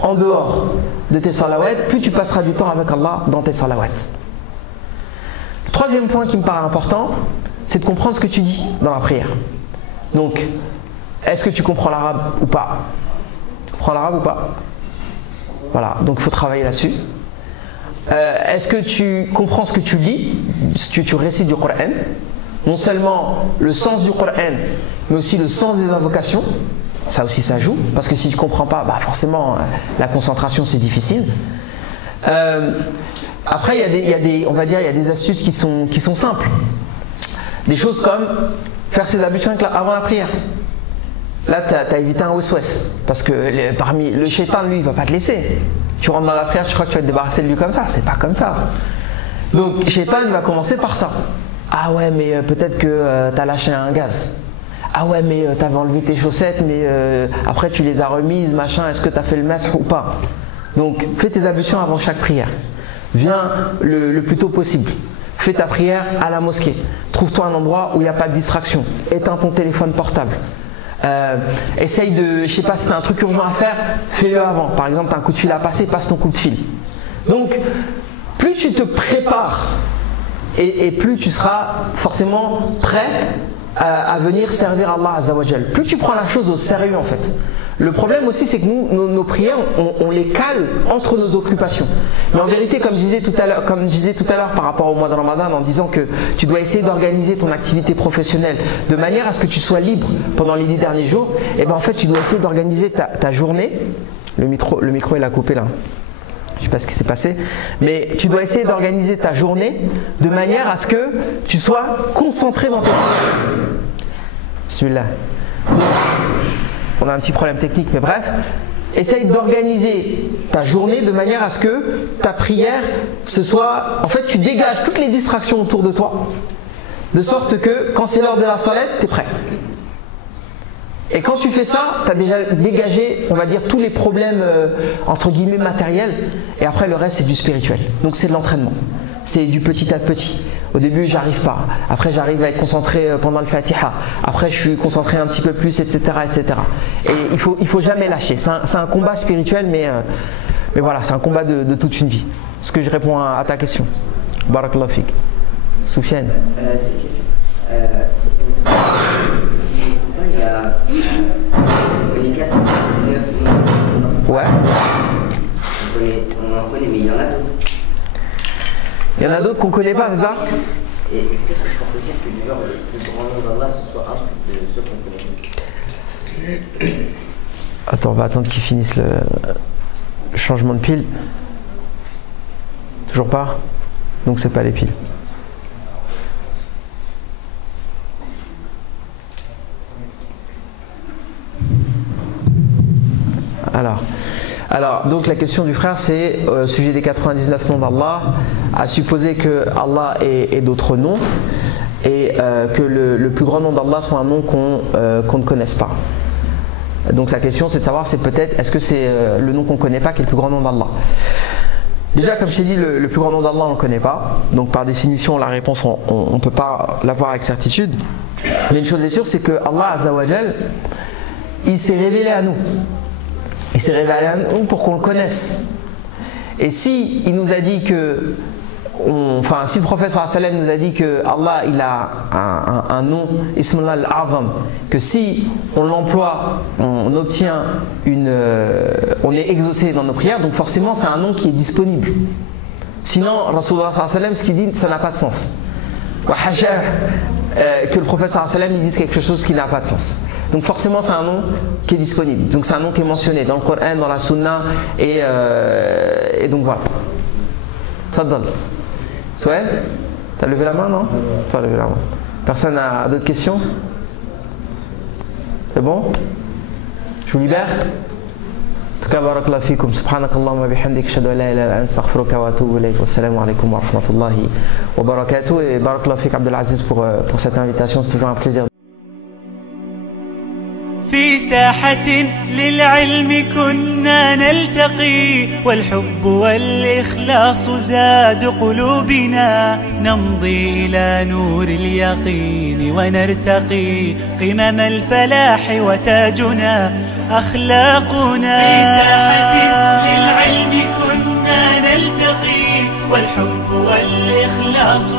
en dehors de tes salawats, plus tu passeras du temps avec Allah dans tes salawats. Le troisième point qui me paraît important, c'est de comprendre ce que tu dis dans la prière. Donc, est-ce que tu comprends l'arabe ou pas? Tu comprends l'arabe ou pas? Voilà, donc il faut travailler là-dessus. Est-ce que tu comprends ce que tu lis, ce que tu récites du Coran? Non seulement le sens du Coran, mais aussi le sens des invocations. Ça aussi, ça joue, parce que si tu ne comprends pas, bah forcément, la concentration, c'est difficile. Après, on va dire, il y a des astuces qui sont simples. Des choses comme faire ses ablutions avant la prière. Là, tu as évité un waswas, parce que parmi le shaitan, lui, il ne va pas te laisser. Tu rentres dans la prière, tu crois que tu vas te débarrasser de lui comme ça? C'est pas comme ça. Donc, shaitan, il va commencer par ça. Ah ouais, mais peut-être que tu as lâché un gaz. Ah ouais, mais tu avais enlevé tes chaussettes, mais après tu les as remises, machin, est-ce que tu as fait le masque ou pas? Donc, fais tes ablutions avant chaque prière. Viens le plus tôt possible. Fais ta prière à la mosquée. Trouve-toi un endroit où il n'y a pas de distraction. Éteins ton téléphone portable. Essaye de, je sais pas si tu as un truc urgent à faire, fais-le avant. Par exemple, tu as un coup de fil à passer, passe ton coup de fil. Donc, plus tu te prépares et plus tu seras forcément prêt à venir servir Allah Azza wa Jal. Plus tu prends la chose au sérieux en fait. Le problème aussi c'est que nous, nos prières, on les cale entre nos occupations. Mais en vérité, comme je disais tout à l'heure par rapport au mois de Ramadan, en disant que tu dois essayer d'organiser ton activité professionnelle de manière à ce que tu sois libre pendant les 10 derniers jours, et bien en fait tu dois essayer d'organiser ta journée. Le micro il a coupé là. Je ne sais pas ce qui s'est passé, mais tu dois essayer d'organiser ta journée de manière à ce que tu sois concentré dans tes prières. Bismillah. On a un petit problème technique, mais bref, essaye d'organiser ta journée de manière à ce que ta prière, en fait, tu dégages toutes les distractions autour de toi, de sorte que quand c'est l'heure de la salat, tu es prêt. Et quand tu fais ça, tu as déjà dégagé, on va dire, tous les problèmes, entre guillemets, matériels. Et après, le reste, c'est du spirituel. Donc, c'est de l'entraînement. C'est du petit à petit. Au début, j'arrive pas. Après, j'arrive à être concentré pendant le Fatiha. Après, je suis concentré un petit peu plus, etc. etc. Et il faut jamais lâcher. C'est un combat spirituel, mais voilà, c'est un combat de toute une vie. Est-ce que je réponds à ta question? Barakallahu fik. Soufiane. Ouais. on en connaît, mais il y en a d'autres. Il y en a d'autres qu'on ne connaît pas, c'est ça? Et est-ce que ça peut dire que du genre, le plus grand nom d'Allah, ce soit un de ceux qu'on connaît? Attends, on va attendre qu'ils finissent le changement de pile. Toujours pas? Donc c'est pas les piles. Alors, donc la question du frère, c'est au sujet des 99 noms d'Allah, à supposer que Allah ait d'autres noms et que le plus grand nom d'Allah soit un nom qu'on ne connaisse pas. Donc sa question, c'est de savoir, c'est peut-être, est-ce que c'est le nom qu'on ne connaît pas qui est le plus grand nom d'Allah? Déjà, comme je t'ai dit, le plus grand nom d'Allah, on ne le connaît pas. Donc par définition, la réponse, on ne peut pas l'avoir avec certitude. Mais une chose est sûre, c'est que Allah Azza wa Jal, il s'est révélé à nous. Il s'est révélé à nous pour qu'on le connaisse. Et si il nous a dit que, si le prophète sallallahu alayhi wa sallam nous a dit que Allah il a un nom, Ismullah al-Azam, que si on l'emploie, on obtient on est exaucé dans nos prières, donc forcément c'est un nom qui est disponible. Sinon, Rasulullah sallallahu alayhi wa sallam, ce qu'il dit, ça n'a pas de sens. Que le prophète sallallahu alayhi wa sallam dise quelque chose qui n'a pas de sens. Donc forcément c'est un nom qui est disponible. Donc c'est un nom qui est mentionné dans le Coran, dans la Sunna et donc voilà. Faddal. Souhel, t'as levé la main, non? Pas levé la main. Personne n'a d'autres questions? C'est bon? Je vous libère? En tout cas, barakallahu fikum. Subhanakallahumma wa bihamdik, ashhadu an la ilaha illa anta, astaghfiruka wa atubu ilayk. Wassalamu alaykum wa rahmatullahi wa barakatuh. Et barakallahu fik Abdel Aziz pour cette invitation. C'est toujours un plaisir. في ساحة للعلم كنا نلتقي والحب والإخلاص زاد قلوبنا نمضي إلى نور اليقين ونرتقي قمم الفلاح وتاجنا أخلاقنا. في ساحة للعلم كنا نلتقي والحب والإخلاص